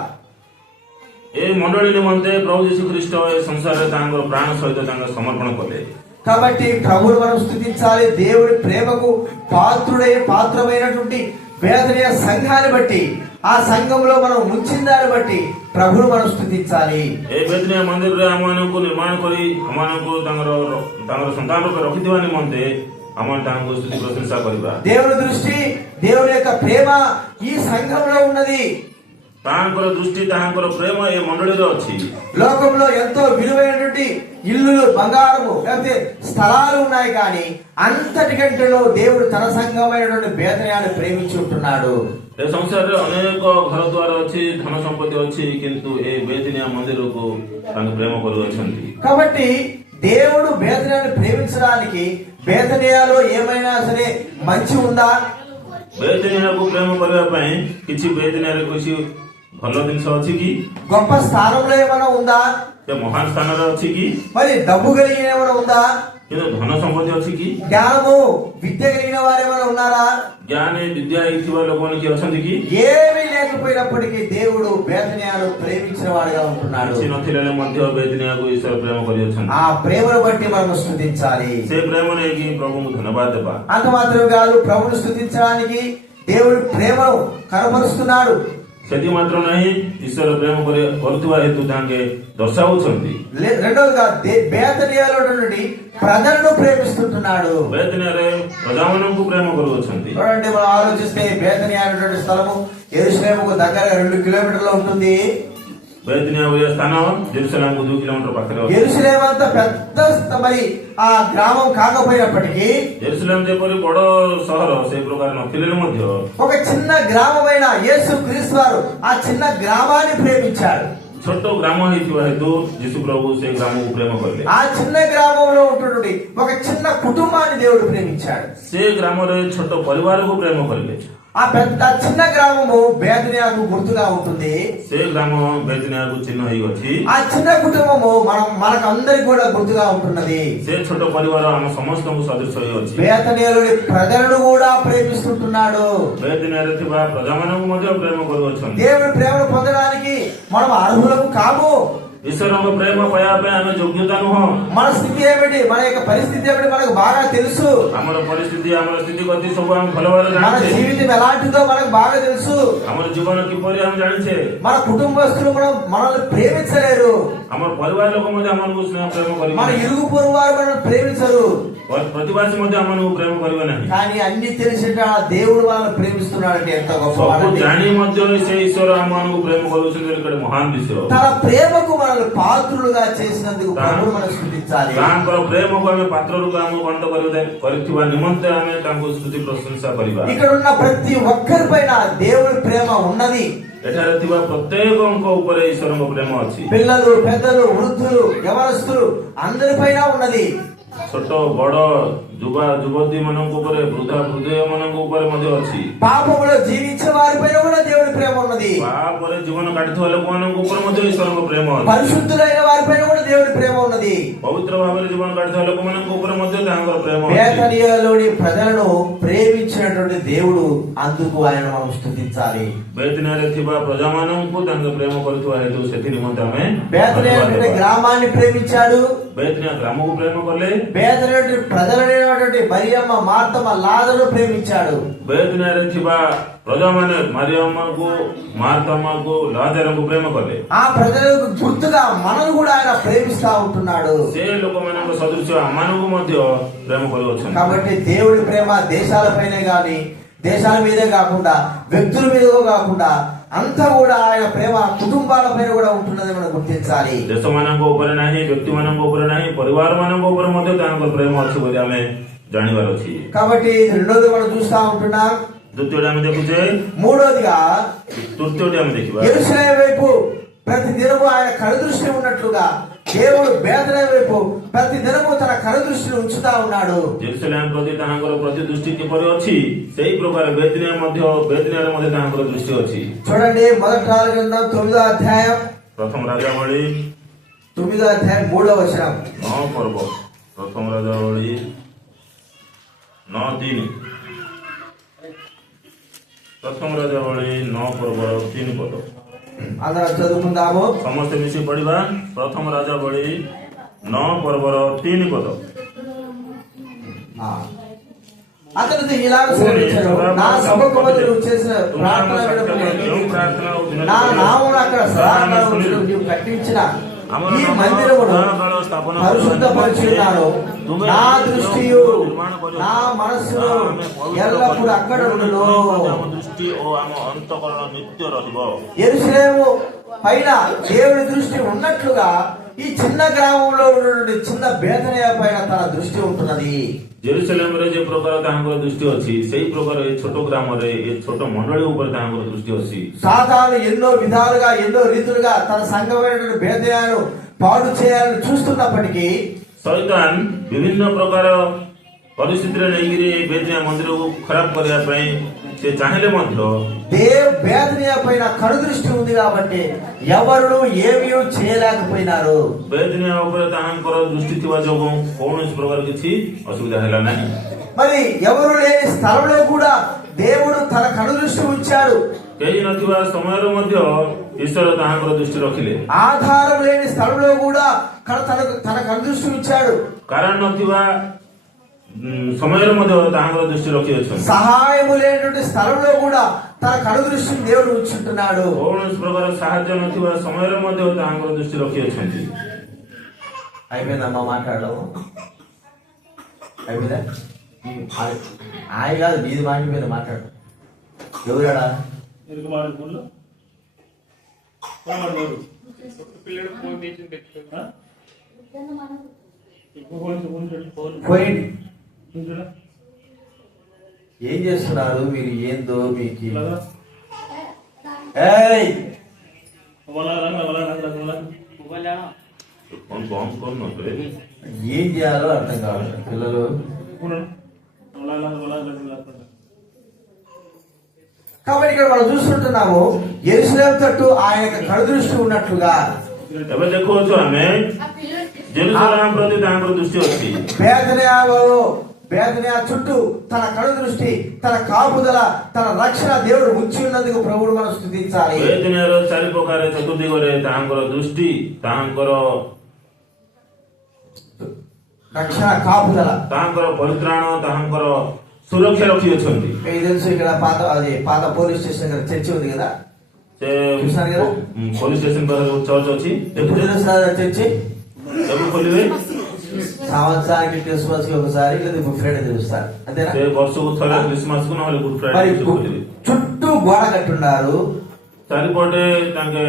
ଏ ମଣ୍ଡଳୀ ନିମନ୍ତେ ପ୍ରଭୁ ଯୀଶୁ ଖ୍ରୀଷ୍ଟ ଏ ସଂସାରରେ ତାଙ୍କର ପ୍ରାଣ ସହିତ ତାଙ୍କର ସମର୍ପଣ କଲେ। కాబట్టి ప్రభువును మనం స్తుతించాలి। దేవుడి ప్రేమకు పాత్రమైనటువంటి బేతనియ సంఘాన్ని బట్టి, ఆ సంఘంలో మనం ఉంచిన దాన్ని బట్టి ప్రభువును మనం స్తుతించాలి। ଏ ବେତନିଆ ମନ୍ଦିରରେ ଆମମାନଙ୍କୁ ନିର୍ମାଣ କରି ଆମମାନଙ୍କୁ ତାଙ୍କର ସନ୍ତାନ ରୂପେ ରଖିଥିବା ନିମନ୍ତେ ଆମେ ତାଙ୍କୁ ସ୍ତୁତି ପ୍ରଶଂସା କରିବା। దేవుని దృష్టి, దేవుని యొక్క ప్రేమ ఈ సంఘంలో ఉన్నది। ତାଙ୍କର ଦୃଷ୍ଟି, ତାଙ୍କର ପ୍ରେମ ଏ ମଣ୍ଡଳୀରେ ଅଛି। లోకంలో ఎంతో విలువైనటువంటి ఇల్లులు, బంగారము, లేకపోతే స్థలాలు ఉన్నాయి, కానీ అంతటికంటేలో దేవుడు తన సంఘమైనటువంటి బేతనియాన్ని ప్రేమించి ఉంటున్నాడు। ଏ ସଂସାରରେ ଅନେକ ଘର ଦ୍ୱାର ଅଛି, ଧନ ସମ୍ପତ୍ତି ଅଛି, କିନ୍ତୁ ଏ ବେତନିଆ ମନ୍ଦିରକୁ ତାଙ୍କୁ ପ୍ରେମ କରୁଅଛନ୍ତି। కాబట్టి దేవుడు బేతనియాన్ని ప్రేమించడానికి బేతనియాలో ఏమైనా సరే మంచి ఉందా? ବେତନିଆକୁ ପ୍ରେମ କରିବା ପାଇଁ କିଛି ବେତନିଆରେ କିଛି ଭଲ ଜିନିଷ ଅଛି କି? గొప్ప స్థానంలో ఏమైనా ఉందా? ସେ ମହାନ ସ୍ଥାନରେ ଅଛି କି? మరి డబ్బు కలిగిన ఏమైనా ఉందా? କିନ୍ତୁ ଧନ ସମ୍ପତ୍ତି ଅଛି କି? జ్ఞానము, విద్య కలిగిన వారు ఏమైనా ఉన్నారా? ଜ୍ଞାନ ବିଦ୍ୟା ହେଇଥିବା ଲୋକମାନେ କିଏ ଅଛନ୍ତି କି? ఏమీ లేకపోయినప్పటికీ దేవుడు బేతనియాను ప్రేమించిన వాడుగా ఉంటున్నాడు। କିଛି ନଥିଲେ ମଧ୍ୟ ବେତନିଆକୁ ଈଶ୍ୱର ప్రేమ କରିଅଛନ୍ତି। ఆ ప్రేమను బట్టి మనం స్తుతించాలి। ସେ ପ୍ରେମ ନେଇକି ପ୍ରଭୁଙ୍କୁ ଧନ୍ୟବାଦ ଦେବା। అంత మాత్రం కాదు, ప్రభువును స్తుతించడానికి దేవుడు ప్రేమను కనపరుస్తున్నాడు। ସେଠି ମାତ୍ର ନାହିଁ, ଈଶ୍ୱର ପ୍ରେମ କରୁଥିବା ହେତୁ ତାଙ୍କେ ଦର୍ଶାଉଛନ୍ତି। రెండోదిగా బేతనియాలో నుండి ప్రజలను ప్రేమిస్తుంటున్నాడు। ବେତନିଆରେ ପ୍ରଜାମାନଙ୍କୁ ପ୍ରେମ କରୁଅଛନ୍ତି। చూడండి, మనం ఆలోచిస్తే బేతనియా అనేటువంటి స్థలము యెరూషలేముకు దగ్గరగా 2 కిలోమీటర్లు ఉంటుంది। ବେତନିଆ ଭଳିଆ ସ୍ଥାନ ଜେରୁସାଲେମକୁ 2 କିଲୋମିଟର ପାଖରେ ଅଛି। యెరూషలేం అంత పెద్ద మరి ఆ గ్రామం కాకపోయినప్పటికీ, ଜେରୁସାଲେମ ଯେପରି ବଡ ସହର ସେଇ ପ୍ରକାର ନଥିଲେ ମଧ୍ୟ ఒక చిన్న గ్రామమైన యేసుక్రీస్తు వారు ఆ చిన్న గ్రామాన్ని ప్రేమించాడు। ଛୋଟ ଗ୍ରାମ ହେଇଥିବା ହେତୁ ଯୀଶୁ ପ୍ରଭୁ ସେ ଗ୍ରାମକୁ ପ୍ରେମ କଲେ। ఆ చిన్న గ్రామంలో ఉంటున్నటువంటి ఒక చిన్న కుటుంబాన్ని దేవుడు ప్రేమించాడు। ସେ గ్రాମରେ ଛୋଟ ପରିବାରକୁ ପ୍ରେମ କଲେ। ఆ చిన్న గ్రామము బేతనియాకు గుర్తుగా ఉంటుంది। ସେ ଗ୍ରାମ ବେତନିଆକୁ ଚିହ୍ନ ହେଇଅଛି। ఆ చిన్న కుటుంబము మనకందరికి కూడా గుర్తుగా ఉంటున్నది। ସେ ଛୋଟ ପରିବାର ଆମ ସମସ୍ତଙ୍କୁ ସଦୃଶ ହୋଇଅଛି। బేతనియాలోని ప్రజలను కూడా ప్రేమిస్తుంటున్నాడు। ବେତନିଆରେ ଥିବା ప్రజాମାନଙ୍କୁ ମଧ୍ୟ ପ୍ରେమ କରୁଅଛନ୍ତି। దేవుడి ప్రేమను పొందడానికి మనం అర్హులకు కాము, ଈଶ୍ୱରଙ୍କ ପ୍ରେମ ପାଇବା ପାଇଁ ଆମେ ଯୋଗ୍ୟତା ନୁହଁ। మన స్థితి ఏమిటి, మన యొక్క పరిస్థితి ఏమిటి మనకు బాగా తెలుసు. ଆମର ପରିସ୍ଥିତି, ଆମର ସ୍ଥିତିଗତି ସବୁ ଆମେ ଭଲ ଭାବରେ మన ଜାଣିଛେ। జీవితం ఎలాంటిదో మనకు బాగా తెలుసు. ଆମର ଜୀବନ କିପରି ଆମେ ଜାଣିଛେ। మన కుటుంబస్తులు మనల్ని ప్రేమించలేరు. ଆମର ପରିବାର ଲୋକ ମଧ୍ୟ ଆମକୁ ସ୍ନେହ ପ୍ରେମ କରିବେ మన ନାହିଁ। ఇరుగు పొరుగు వారు మనల్ని ప్రేమించరు. ପ୍ରତିବାସୀ ମଧ୍ୟ ଆମକୁ ପ୍ରେମ କରିବେ ନାହିଁ। కానీ అన్ని తెలిసిన దేవుడు మనల్ని ప్రేమిస్తున్నాడంటే ఎంత గొప్ప ସବୁ వాడండి. ଜାଣି ମଧ୍ୟ ସେ ଈଶ୍ୱର ଆମମାନଙ୍କୁ ପ୍ରେమ କରୁଛନ୍ତି ବୋଲି ଗୋଟେ ମହାନ ବିଷୟ। తన ప్రేమకు మనల్ని పాత్రులుగా చేసినందుకు ప్రభువు మనం స్తుతించాలి. ତାଙ୍କର ପ୍ରେମକୁ ଆମେ ପାତ୍ର ରୂପେ ଆମକୁ ବନ୍ଦ କରିଥିବା ନିମନ୍ତେ ଆମେ ତାଙ୍କୁ ସ୍ତୁତି ପ୍ରଶଂସା କରିବା। ఇక్కడ ఉన్న ప్రతి ఒక్కరి పైన దేవుడి ప్రేమ ఉన్నది. ଏଠାରେ ଥିବା ପ୍ରତ୍ୟେକଙ୍କ ଉପରେ ଈଶ୍ୱରଙ୍କ ପ୍ରେମ ଅଛି। పిల్లలు, పెద్దలు, వృద్ధులు, యవనస్తులు అందరిపైన ఉన్నది. ଛୋଟ ବଡ ଯୁବତୀ ମାନଙ୍କ ଉପରେ, ବୃଦ୍ଧା ବୃଦ୍ଧ ମାନଙ୍କ ଉପରେ ମଧ୍ୟ ଅଛି। పాపములో జీవించే వారిపైన కూడా దేవుడి ప్రేమ ఉన్నది. ପାପରେ ଜୀବନ କାଟିଥିବା ଲୋକମାନଙ୍କ ଉପରେ ମଧ୍ୟ ଈଶ୍ୱରଙ୍କ ପ୍ରେମ ଅଛି। పరిశుద్ధులైన వారిపైన కూడా దేవుడి ప్రేమ ఉన్నది. ପବିତ୍ର ଭାବରେ ଜୀବନ କାଟିଥିବା ଲୋକମାନଙ୍କ ଉପରେ ମଧ୍ୟ ତାଙ୍କର ପ୍ରେମ ଅଛି। బేతనియలోని ప్రజలను ప్రేమించినటువంటి దేవుడు, అందుకు ఆయన మనం స్తుతించాలి. ବେତନିଆରେ ଥିବା ପ୍ରଜାମାନଙ୍କୁ ତାଙ୍କ ପ୍ରେମ କରୁଥିବା ହେତୁ ସେଥି ନିମନ୍ତେ ଆମେ బేతనియ గ్రామాన్ని ప్రేమించాడు. ବେତନିଆ ଗ୍ରାମକୁ ପ୍ରେମ କଲେ। బేతనియ ప్రజలైనటువంటి మరియమ్మ, మార్తమ్మ, లాజరును ప్రేమించాడు. ବେତନିଆରେ ଥିବା ପ୍ରଜାମାନେ ମାରିୟమ్మକୁ, ମାର୍ତ୍ତమ్మକୁ, ଲାଜରଙ୍କୁ ପ୍ରେమ କଲେ। ఆ ప్రజలకు గుర్తుగా మనల్ని కూడా ఆయన ప్రేమిస్తా ఉంటున్నాడు. ସେ ଲୋକମାନଙ୍କ ସଦୃଶ ଆମମାନଙ୍କୁ ମଧ୍ୟ ପ୍ରେమ କରୁଅଛନ୍ତି। కాబట్టి దేవుడి ప్రేమ దేశాలపైనే గాని, దేశాల మీదే కాకుండా, వ్యక్తుల మీద కాకుండా, అంతా కూడా ఆయన ప్రేమ కుటుంబాల పైన కూడా ఉంటున్నది మనం గుర్తించాలి. ଦେଶମାନଙ୍କ ଉପରେ ନାହିଁ, ବ୍ୟକ୍ତିମାନଙ୍କ ଉପରେ ନାହିଁ, ପରିବାର ମାନଙ୍କ ଉପରେ ମଧ୍ୟ ତାଙ୍କର ପ୍ରେମ ଅଛି ବୋଲି ଆମେ ଜାଣିବାର ଅଛି। కాబట్టి ఇది రెండోది మనం చూస్తా ఉంటున్నాం. ଦ୍ୱିତୀୟଟି ଆମେ ଦେଖୁଛେ। మూడోదిగా ତୃତୀୟଟି ଆମେ ଦେଖିବା। యెరూషలేము వైపు ప్రతి దినము ఆయన కనుదృష్టి ఉన్నట్లుగా దేవుడు బేతనియ వైపు ప్రతి దినము తన కనుదృష్టిని ఉంచుతా ఉన్నాడు. ଜେରୁସାଲେମ ପ୍ରତି ତାଙ୍କର ପ୍ରତି ଦୃଷ୍ଟି କିପରି ଅଛି, ସେଇ ପ୍ରକାର ବେତନିଆରେ ମଧ୍ୟ ତାଙ୍କର ଦୃଷ୍ଟି ଅଛି। చూడండి, మొదటి రాజుల గ్రంథం 9వ అధ్యాయం, ପ୍ରଥମ ରାଜାବଳୀ 9వ అధ్యాయం 3వ వచనం. 9 ପର୍ବ। ପ୍ରଥମ ରାଜାବଳୀ 9:3। ପ୍ରଥମ ରାଜାବଳୀ 9 ପର୍ବର 3 ପଦ। అందరం చదువుకుందాము. ସମସ୍ତେ ମିଶି ପଢିବା। ପ୍ରଥମ ରାଜାବଳୀ 9 పର୍ବର 3 పଦ। అతనితో ఇలాగ సెలవిచ్చాడు, నా సభకు బదులు చేసిన ప్రార్థన వినకులేని, నా నామమును అక్కడ సదాకాలం ఉంచుటకు నీవు కట్టించిన ఈ మందిరమును పరిశుద్ధపరిచున్నాను. నా దృష్టియు నా మనస్సును ఎల్లప్పుడు అక్కడ ఉండును. దృష్టి ఓ ఆమ అంతఃకరణ నిత్య రహిବ। యెరూషలేము పైన దేవుడి దృష్టి ఉన్నట్లుగా ఈ చిన్న గ్రామంలో ఉన్నటువంటి చిన్న బేతనియ పైన తన దృష్టి ఉంటున్నది। ଜେରୁସାଲେମରେ ଯେ ପ୍ରକାର ତାଙ୍କର ଦୃଷ୍ଟି ଅଛି, ସେଇ ପ୍ରକାର ଏ ଛୋଟ ଗ୍ରାମରେ, ଏ ଛୋଟ ମଣ୍ଡଳୀ ଉପରେ ତାଙ୍କର ଦୃଷ୍ଟି ଅଛି। సాతాను ఎన్నో విధాలుగా, ఎన్నో రీతులుగా తన సంఘమైనటువంటి బేతనియను పాడు చేయాలని చూస్తున్నప్పటికీ, ଶୈତାନ ବିଭିନ୍ନ ପ୍ରକାର ପରିସ୍ଥିତିରେ ନେଇକିରି ବେତନିଆ ମନ୍ଦିରକୁ ଖରାପ କରିବା ପାଇଁ ସେ ଚାହିଁଲେ ମଧ୍ୟ బేతనియ పైన కనుదృష్టి ఉంది కాబట్టి ఎవరు ఏమీ చేయలేకపోయినారు। ବେତନିଆ ଉପରେ ତାହାଙ୍କର ଦୃଷ୍ଟି ଥିବା ଯୋଗୁଁ କୌଣସି ପ୍ରକାର କିଛି ଅସୁବିଧା ହେଲା ନାହିଁ। మరి ఎవరు లేని స్థలంలో కూడా దేవుడు తన కనుదృష్టి ఉంచాడు। କେହି ନଥିବା ସମୟରେ ମଧ୍ୟ ଈଶ୍ୱର ତାହାଙ୍କର ଦୃଷ୍ଟି ରଖିଲେ। ఆధారం లేని స్థలంలో కూడా తన కనుదృష్టి ఉంచాడు। କାରଣ ନଥିବା ସମୟରେ ମଧ୍ୟ ତାହାଙ୍କର ଦୃଷ୍ଟି ରଖିଅଛନ୍ତି। సహాయము లేనటువంటి స్థలంలో కూడా తన కనుదృష్టిని దేవుడు ఉంచుతున్నాడు। କୌଣସି ପ୍ରକାର ସାହାଯ୍ୟ ନଥିବା ସମୟରେ ମଧ୍ୟ ତାହାଙ୍କର ଦୃଷ୍ଟି ରଖିଅଛନ୍ତି। అయిపోయిందమ్మా మాట్లాడడం అయిపోయిందా? ఆయన కాదు, నీది మాట్లాడిపోయింది. మాట్లాడు. ఎవరాడా? పోయింది. ఏం చేస్తున్నారు మీరు? ఏందో మీకు ఏం చేయాలో అర్థం కావాలి పిల్లలు. కాబట్టి ఇక్కడ మనం చూస్తుంటున్నాము, యెరూషలేము తట్టు ఆయన కనుదృష్టి ఉన్నట్లుగా ଏବେ ଦେଖୁଅଛୁ ଆମେ ଜେରୁସାଲେମ ପ୍ରତି ତାଙ୍କର ଦୃଷ୍ଟି ଅଛି। బేతనియా చుట్టూ తన కను దృష్టి, తన కాపుదల, తన రక్షణ దేవుడు ఉంచి ఉన్నందుకు ప్రభువును మనం స్తుతించాలి. ବେଦନିଆର ଚାରି ପ୍ରକାର ଚତୁର୍ଦିଗରେ ତାହାଙ୍କର ଦୃଷ୍ଟି, ତାହାଙ୍କର రక్షణ, కాపుదల, ତାହାଙ୍କର ପରିତ୍ରାଣ, ତାହାଙ୍କର ସୁରକ୍ଷା ରଖିଅଛନ୍ତି. మీకు తెలుసు ఇక్కడ పాత పోలీస్ స్టేషన్ దగ్గర చర్చి ఉంది కదా, ସେ చూసారు కదా, ପୋଲିସ ଷ୍ଟେସନ ପାଖରେ ଗୋଟେ ଚର୍ଚ୍ଚ ଅଛି. ఎప్పుడు తెలుస్తారు చర్చి? କେବେ ଖୋଲିବେ? సంవత్సరానికి క్రిస్మస్ కి ఒకసారి లేదా గుడ్ ఫ్రైడే తెలుస్తారు, అంతేనా? ସେ ବର୍ଷକୁ ଥରେ କ୍ରିସମାସ କୁ ନହେଲେ ଗୁଡ୍ మరి ଫ୍ରାଇଡେ ଖୋଲିବେ. చుట్టూ గోడ కట్టున్నారు, ଚାରିପଟେ ତାଙ୍କେ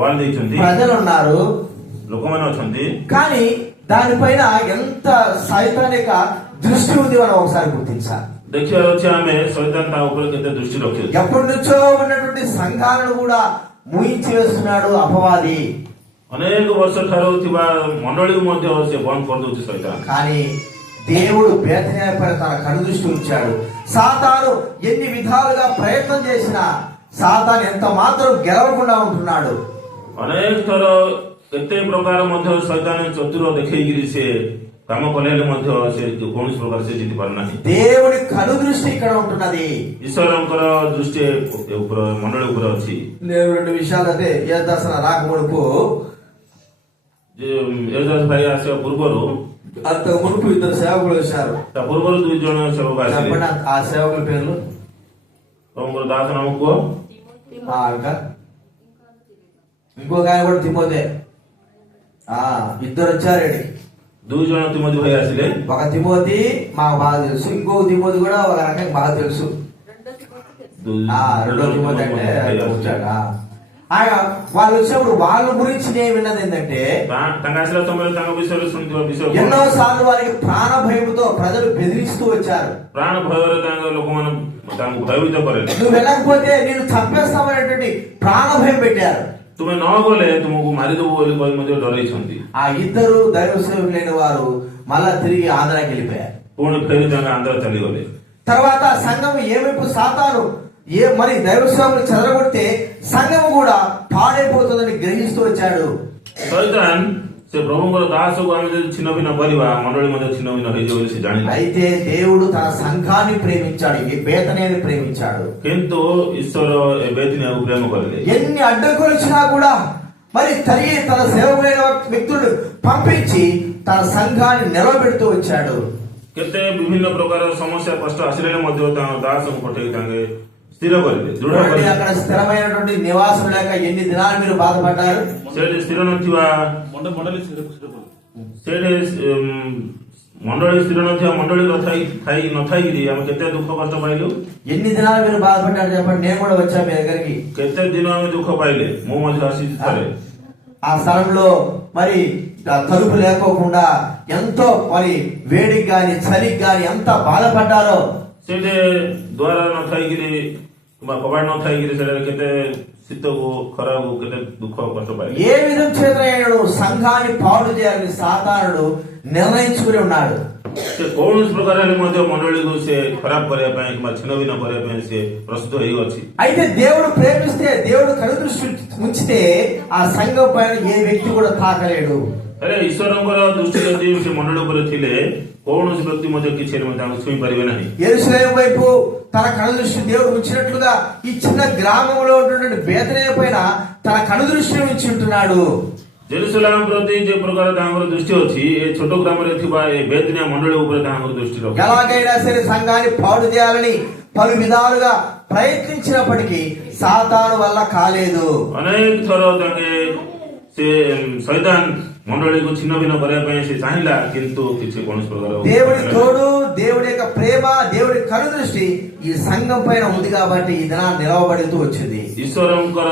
ୱାଲ ଦେଇଛନ୍ତି, ప్రజలు ఉన్నారు, ଲୋକମାନେ ଅଛନ୍ତି. కానీ దానిపైన ఎంత సైతానిక దృష్టి ఉంది మనం ఒకసారి గుర్తించాలి. ଦେଖିବାର ଅଛି ଆମେ ଶୈତାନ ତା ଉପରେ କେତେ ଦୃଷ୍ଟି ରଖିଅଛୁ. ఎప్పటి నుంచో ఉన్నటువంటి సంఘాలను కూడా ముయించి వేస్తున్నాడు అపవాది. ଅନେକ ବର୍ଷ ଠାରୁ ଥିବା ମଣ୍ଡଳୀକୁ ମଧ୍ୟ ସେ ବନ୍ଦ କରିଦଉଛି ଶୈତାନ. కానీ దేవుడు బేతనియా పైన తన కను దృష్టి ఉంచాడు. సాతాను ఎన్ని విధాలుగా ప్రయత్నం చేసినా సాతాను ఎంత మాత్రం గెలవకుండా ఉంటున్నాడు. ଅନେକ ଥର କେତେ ପ୍ରକାର ମଧ୍ୟ ଶୈତାନ ଚତୁର ଦେଖେଇକିରି ସେ କାମ କଲେ ହେଲେ ମଧ୍ୟ ସେ କୌଣସି ପ୍ରକାର ସେ ଜିତି ପାରୁନାହିଁ. దేవుడి కను దృష్టి ఇక్కడ ఉంటున్నది. ଈଶ୍ୱରଙ୍କର ଦୃଷ୍ଟି ଉପରେ ମଣ୍ଡଳୀ ଉପରେ ଅଛି. నేను రెండు విషయాలు అంటే ఏదాసన రాకముడుపు ଯେ ୟେଜୁସ୍ ଭାଇ ଆସିବା ପୂର୍ବରୁ, అంతకు మునుపు ఇద్దరు సేవకులు వచ్చారు. ତା ପୂର୍ବରୁ 2 ଜଣ ସେବକ ଆସିଲେ. చెప్పండి ఆ సేవకుల పేర్లు. ତମଙ୍କର ଦାସ ନାମ କୁହ. ఇంకా ఇంకొక ఆయన కూడా తిమోతే. ఇద్దరు వచ్చారండి. 2 ଜଣ తిమోతి ଭାଇ ଆସିଲେ. ఒక తిమోతి మాకు బాగా తెలుసు, ఇంకొక తిమోతి కూడా ఒక రకంగా బాగా తెలుసు. రెండో తిమోతి అంటే వచ్చాడు. ఆయన వాళ్ళు వచ్చినప్పుడు వాళ్ళ గురించి నేను విన్నది ఏంటంటే, ତାଙ୍କ ଆସିଲା ସମୟରେ ତାଙ୍କ ବିଷୟରେ ଶୁଣିଥିବା ବିଷୟ ఎన్నో సార్లు వారికి ప్రాణ భయముతో ప్రజలు బెదిరిస్తూ వచ్చారు. ପ୍ରାଣ ଭୟରେ ତାଙ୍କ ଲୋକମାନେ ତାଙ୍କୁ ଭୟଭୀତ କରେନି. నువ్వు వెళ్ళకపోతే నేను చంపేస్తామనేటువంటి ప్రాణ భయం పెట్టారు. ତୁମେ ନ ଗଲେ ତୁମକୁ ମାରିଦେବୁ ବୋଲି କହି ମଧ୍ୟ ଡରେଇଛନ୍ତି. ఆ ఇద్దరు దైవ సేవకులైన వారు మళ్ళా తిరిగి ఆంధ్రాకి వెళ్ళిపోయారు. ପୁଣି ଫେରି ତାଙ୍କ ଆନ୍ଧ୍ର ଚାଲିଗଲେ. తర్వాత సంఘం ఏమైపు సాతాను మరి దైవ సేవకులు చెదరగొడితే సంఘం కూడా పాడైపోతుందని గ్రహిస్తూ వచ్చాడు. ଶୈତାନ ସେ ପ୍ରଭୁଙ୍କର ଦାସକୁ ଆମେ ଯଦି ଛିନ୍ନ ଭିନ୍ନ କରିବା, ମଣ୍ଡଳୀ ମଧ୍ୟ ଛିନ୍ନ ଭିନ୍ନ ହେଇଯିବ ବୋଲି ସେ ଜାଣିଲା. అయితే దేవుడు తన సంఘాన్ని ప్రేమించాడు, ఈ బేతనియాని ప్రేమించాడు. କିନ୍ତୁ ଈଶ୍ୱର ଏ ବେତନିୟାକୁ ପ୍ରେమ କରିଲେ. ఎన్ని అడ్డంకులు వచ్చినా కూడా మరి తిరిగి తన సేవకులైన వ్యక్తులు పంపించి తన సంఘాన్ని నిలబెడుతూ వచ్చాడు. କେତେ ବିଭିନ୍ନ ପ୍ରକାର ସମସ୍ୟା କଷ୍ଟ ଆସିଲେ ମଧ୍ୟ ତାଙ୍କ ଦାସକୁ ପଠେଇ ତାଙ୍କେ ସ୍ଥିର କରିଲେ, ଦୃଢ చూడండి, କରିଲେ. అక్కడ స్థిరమైనటువంటి నివాసం లేక ఎన్ని దినాలు మీరు బాధపడ్డారు. ସେଠି ସ୍ଥିର ନଥିବା ସେଠି ମଣ୍ଡଳୀ ସ୍ଥିର ନଥିବା ମଣ୍ଡଳୀ ନଥାଇକିରି ଆମେ କେତେ ଦୁଃଖ କଷ୍ଟ ପାଇଲୁ. ఎన్ని దినాలు మీరు బాధపడ్డారు చెప్పండి. నేను కూడా వచ్చా మీ దగ్గరికి. କେତେ ଦିନ ଆମେ ଦୁଃଖ ପାଇଲେ. ମୁଁ ମଧ୍ୟ ଆସିଛି ଥରେ. ఆ స్థలంలో మరి తలుపు లేకోకుండా ఎంతో మరి వేడికి గాని చలికి గాని ఎంత బాధపడ్డారో. ସେଠି ଦ୍ୱାର ନଥାଇକିରି କିମ୍ବା କବାଟ ନଥାଇକିରି ସେଠାରେ କେତେ ଶୀତକୁ ଖରାକୁ କେତେ ଦୁଃଖ କଷ୍ଟ ପାଇଲେ. ఏ విధం చేతనైనాడు సంఘాన్ని పాడు చేయాలని సాతానుడు నిర్ణయించుకుని ఉన్నాడు. ସେ କୌଣସି ପ୍ରକାର ହେଲେ ମଧ୍ୟ ମଣ୍ଡଳୀକୁ ସେ ଖରାପ କରିବା ପାଇଁ କିମ୍ବା ଛିନ୍ନ ଭିନ୍ନ କରିବା ପାଇଁ ସେ ପ୍ରସ୍ତୁତ ହେଇଅଛି. అయితే దేవుడు ప్రేమిస్తే, దేవుడు కను దృష్టి ఉంచితే ఆ సంఘం పైన ఏ వ్యక్తి కూడా తాకలేడు. ହେଲେ ଈଶ୍ୱରଙ୍କର ଦୃଷ୍ଟି ଯଦି ସେ ମଣ୍ଡଳୀ ଉପରେ ଥିଲେ କୌଣସି ବ୍ୟକ୍ତି ମଧ୍ୟ କିଛି ହେଲେ ତାଙ୍କୁ ଛୁଇଁ ପାରିବେ ନାହିଁ. యెరూషలేము వైపు తన కను దృష్టి దేవుడు ఉంచినట్లుగా ఈ చిన్న గ్రామంలో ఉన్నటువంటి బేతనియా పైన తన కను దృష్టిని ఉంచి ఉంటున్నాడు. ଜେରୁସାଲେମ ପ୍ରତି ଯେ ପ୍ରକାର ତାଙ୍କର ଦୃଷ୍ଟି ଅଛି, ଏ ଛୋଟ ଗ୍ରାମରେ ଥିବା ଏ ବେତନିୟା ମଣ୍ଡଳୀ ଉପରେ ତାଙ୍କର ଦୃଷ୍ଟି ରଖେ. ఎలాగైనా సరే సంఘాన్ని పాడు చేయాలని పలు విధాలుగా ప్రయత్నించినప్పటికీ సాతాను వల్ల కాలేదు. ଅନେକ ଥର ତାଙ୍କେ ସେ ଶୈତାନ ମଣ୍ଡଳୀକୁ ଛିନ୍ନ ଭିନ୍ନ କରିବା ପାଇଁ ସେ ଚାହିଁଲା, କିନ୍ତୁ କିଛି କୌଣସି ପ୍ରକାର దేవుడి తోడు, దేవుడి యొక్క ప్రేమ, దేవుడి కను దృష్టి ఈ సంఘం పైన ఉంది కాబట్టి ఈ దినాన్ని నిలవబడుతూ వచ్చింది. ଈଶ୍ୱରଙ୍କର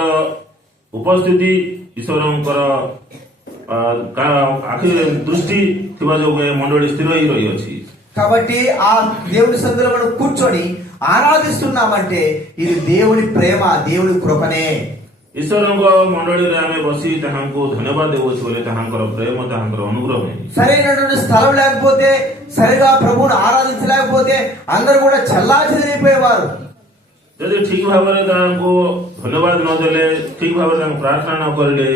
ଉପସ୍ଥିତି, ଈଶ୍ୱରଙ୍କର ଆଖିରେ ଦୃଷ୍ଟି ଥିବା ଯୋଗୁଁ ଏ ମଣ୍ଡଳୀ ସ୍ଥିର ହେଇ ରହିଅଛି. కాబట్టి ఆ దేవుడి సన్నిధిలో మనం కూర్చొని ఆరాధిస్తున్నామంటే ఇది దేవుడి ప్రేమ, దేవుడి కృపనే. ଈଶ୍ୱରଙ୍କ ମଣ୍ଡଳୀରେ ଆମେ ବସି ତାହାଙ୍କୁ ଧନ୍ୟବାଦ ଦେଉଛୁ ବୋଲି ତାହାଙ୍କର ପ୍ରେମ, ତାହାଙ୍କର ଅନୁଗ୍ରହ. సరైనటువంటి స్థలం లేకపోతే, సరిగా ప్రభువుని ఆరాధించలేకపోతే అందరూ కూడా చెల్లాచెదిరైపోయేవారు. ଯଦି ଠିକ ଭାବରେ ତାଙ୍କୁ ଧନ୍ୟବାଦ ନ ଦେଲେ, ଠିକ ଭାବରେ ତାଙ୍କୁ ପ୍ରାର୍ଥନା ନ କରିଲେ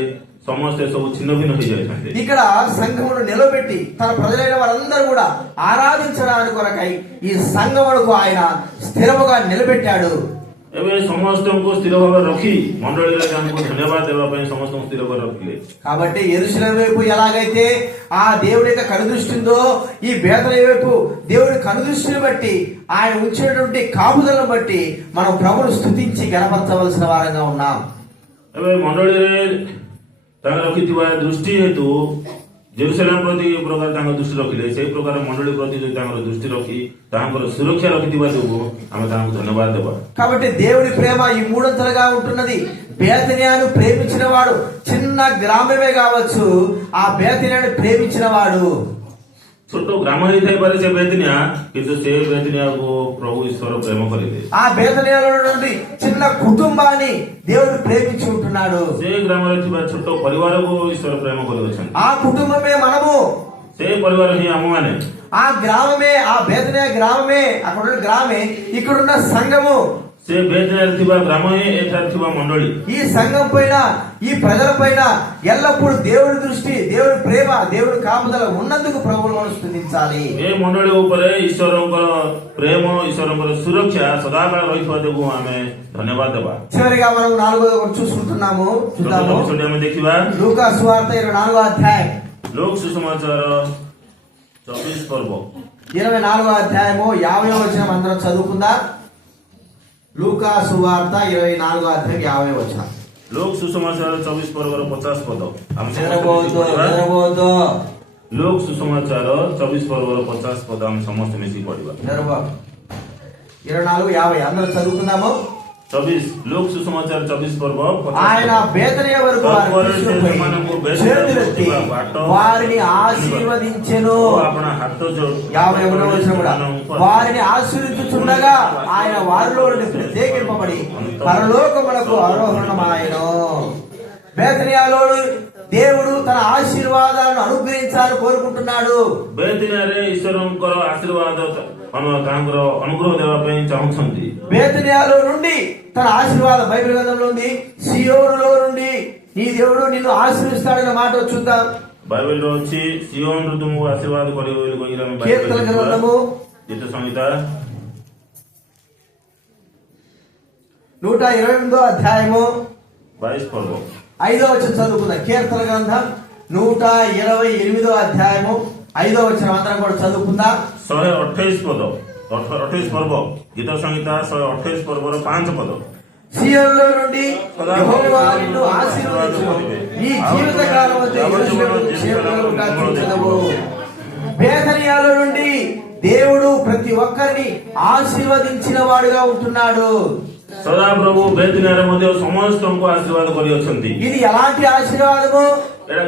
ସମସ୍ତେ ସବୁ ଛିନ୍ନ ଭିନ୍ନ ହେଇଯାଇଛନ୍ତି। ఇక్కడ సంఘమును నిలబెట్టి తన ప్రజలైన వారందరూ కూడా ఆరాధించడానికి కొరకై ఈ సంఘమునకు ఆయన స్థిరముగా నిలబెట్టాడు। ଏବେ ସମସ୍ତଙ୍କୁ ସ୍ଥିର ଭାବରେ ରଖି ମଣ୍ଡଳୀରେ ଆମକୁ ଧନ୍ୟବାଦ ଦେବା ପାଇଁ ସମସ୍ତଙ୍କୁ ସ୍ଥିର କରି ରଖିଲେ। కాబట్టి యెరూషలేము వైపు ఎలాగైతే ఆ దేవుడి యొక్క కనుదృష్టి ఉందో ఈ బేతలెహేము వైపు దేవుడి కనుదృష్టిని బట్టి ఆయన ఉంచినటువంటి కాపుదలను బట్టి మనం ప్రభువును స్తుతించి గణపరచవలసిన వారంగా ఉన్నాం। ଏବେ ମଣ୍ଡଳୀରେ ତାଙ୍କ ରଖିଥିବା ଦୃଷ୍ଟି ହେତୁ ଜେରୁସାଲେମ ପ୍ରତି ଏ ପ୍ରକାର ତାଙ୍କ ଦୃଷ୍ଟି ରଖିଲେ, ସେଇ ପ୍ରକାର ମଣ୍ଡଳୀ ପ୍ରତି ଯଦି ତାଙ୍କର ଦୃଷ୍ଟି ରଖି ତାଙ୍କର ସୁରକ୍ଷା ରଖିଥିବା ଯୋଗୁଁ ଆମେ ତାଙ୍କୁ ଧନ୍ୟବାଦ ଦେବା। కాబట్టి దేవుడి ప్రేమ ఈ మూడంతలుగా ఉంటున్నది। బేతనియాను ప్రేమించిన వాడు చిన్న గ్రామమే కావచ్చు, ఆ బేతనియాను ప్రేమించిన వాడు ଛୋଟ ଗ୍ରାମ ହେଇଥାଇପାରେ ସେ ବେତନିଆ, କିନ୍ତୁ ସେ ବେତନିଆକୁ ପ୍ରଭୁ ଈଶ୍ୱର ପ୍ରେମ କରିଲେ। ఆ బేతనియాలో నుండి చిన్న కుటుంబాన్ని దేవుడు ప్రేమించి ఉంటున్నాడు। ସେ ଗ୍ରାମରେ ଥିବା ଛୋଟ ପରିବାରକୁ ଈଶ୍ୱର ପ୍ରେମ କରିଅଛନ୍ତି। ఆ కుటుంబమే మనము, ସେ ପରିବାର ହିଁ ଆମମାନେ। ఆ గ్రామమే, ఆ బేతనియా గ్రామమే, అక్కడ గ్రామే ఇక్కడున్న సంఘము। ସେ ବେତନିଆରେ ଥିବା ଗ୍ରାମ ହିଁ ଏଠାରେ ଥିବା ମଣ୍ଡଳୀ। ఈ సంఘం పైన ఈ ప్రజల పైన ఎల్లప్పుడూ దేవుడి దృష్టి, దేవుడి ప్రేమ, దేవుడి కాపుదల ఉన్నందుకు ప్రభువును మనం స్తుతించాలి। ଏ ମଣ୍ଡଳୀ ଉପରେ ଈଶ୍ୱରଙ୍କର ପ୍ରେମ, ଈଶ୍ୱରଙ୍କର ସୁରକ୍ଷା ସଦାକାଳ ରହିଥିବା ଯୋଗୁଁ ଆମେ ଧନ୍ୟବାଦ ଦେବା। చివరిగా మనం 4వ ఒకటి చూసుకుంటున్నాము, చూద్దాము। ବିଷୟଟି ଆମେ ଦେଖିବା లూకా సువార్త 24వ అధ్యాయం, ଲୋକ సుసమాచాର 24 ପର୍ବ 24వ అధ్యాయము 50వ వచనం అందరం చదువుకుందాం। లూకా సువార్త 24వ అధ్యాయం 50వ వచనం। ଲୋକ ସୁସମାଚାର 24 ପର୍ବର 50 ପଦ ଆମେ నిద్రపోవద్దు, ଲୋକ ସୁସମାଚାର 24 ପର୍ବର 50 ପଦ ଆମେ ସମସ୍ତେ ମିଶିକି ପଢିବା। 24 50 అందరం చదువుకుందాము। 24 లోక సుసమాచార 24 పర్వ ఆయన బేతనియ వరకు చేతులెత్తి వారిని ఆశీర్వదించెను। 51వ వచనం కూడా వారిని ఆశీర్వదించుచుండగా ఆయన వారిలో నుండి ప్రత్యేకింపబడి పరలోకమునకు ఆరోహణమాయెను। బేతనియాలో దేవుడు తన ఆశీర్వాదాలను అనుగ్రహించాలని కోరుకుంటున్నాడు। బేతనియాରେ ଈଶ୍ୱରଙ୍କର ఆశీర్వాଦ ତାଙ୍କର ଅନୁଗ୍ରହ ଦେବା ପାଇଁ ଚାହୁଁଛନ୍ତି। బేతనియాలో నుండి తన ఆశీర్వాదం బైబిల్ గ్రంథంలో ఉంది। సియోనులో నుండి నీ దేవుడు నిన్ను ఆశీర్వదిస్తాడనే మాట చూద్దాం। బైబిల్లో ଅଛି సియోనుରୁ ତୁମକୁ ఆశీర్వాଦ କରିବ ବୋଲି କହିଲେ ଆମେ కీర్తన గ్రంథము గీత సంహిత 128వ అధ్యాయము 22 పర్వ 5వ వచనం చదువుకుందాం। కీర్తన గ్రంథం 128వ అధ్యాయము 5వ వచనం అందరం కూడా చదువుకుందాం। 128 పద 28 పర్వ గీత సంహిత 128 పର୍ବର 5 పଦ సియోనులో నుండి యెహోవా నిన్ను ఆశీర్వదించును, నీ జీవిత కాలమంతా యెరూషలేమును క్షేమముగా తీర్చెదవు। బేతనియాలో నుండి దేవుడు ప్రతి ఒక్కరిని ఆశీర్వదించిన వాడుగా ఉంటున్నాడు। ସଦାପ୍ରଭୁ ବେତନିଆରେ ମଧ୍ୟ ସମସ୍ତଙ୍କୁ ଆଶୀର୍ବାଦ କରିଅଛନ୍ତି। ఇది ఎలాంటి ఆశీర్వాదము? ଏଟା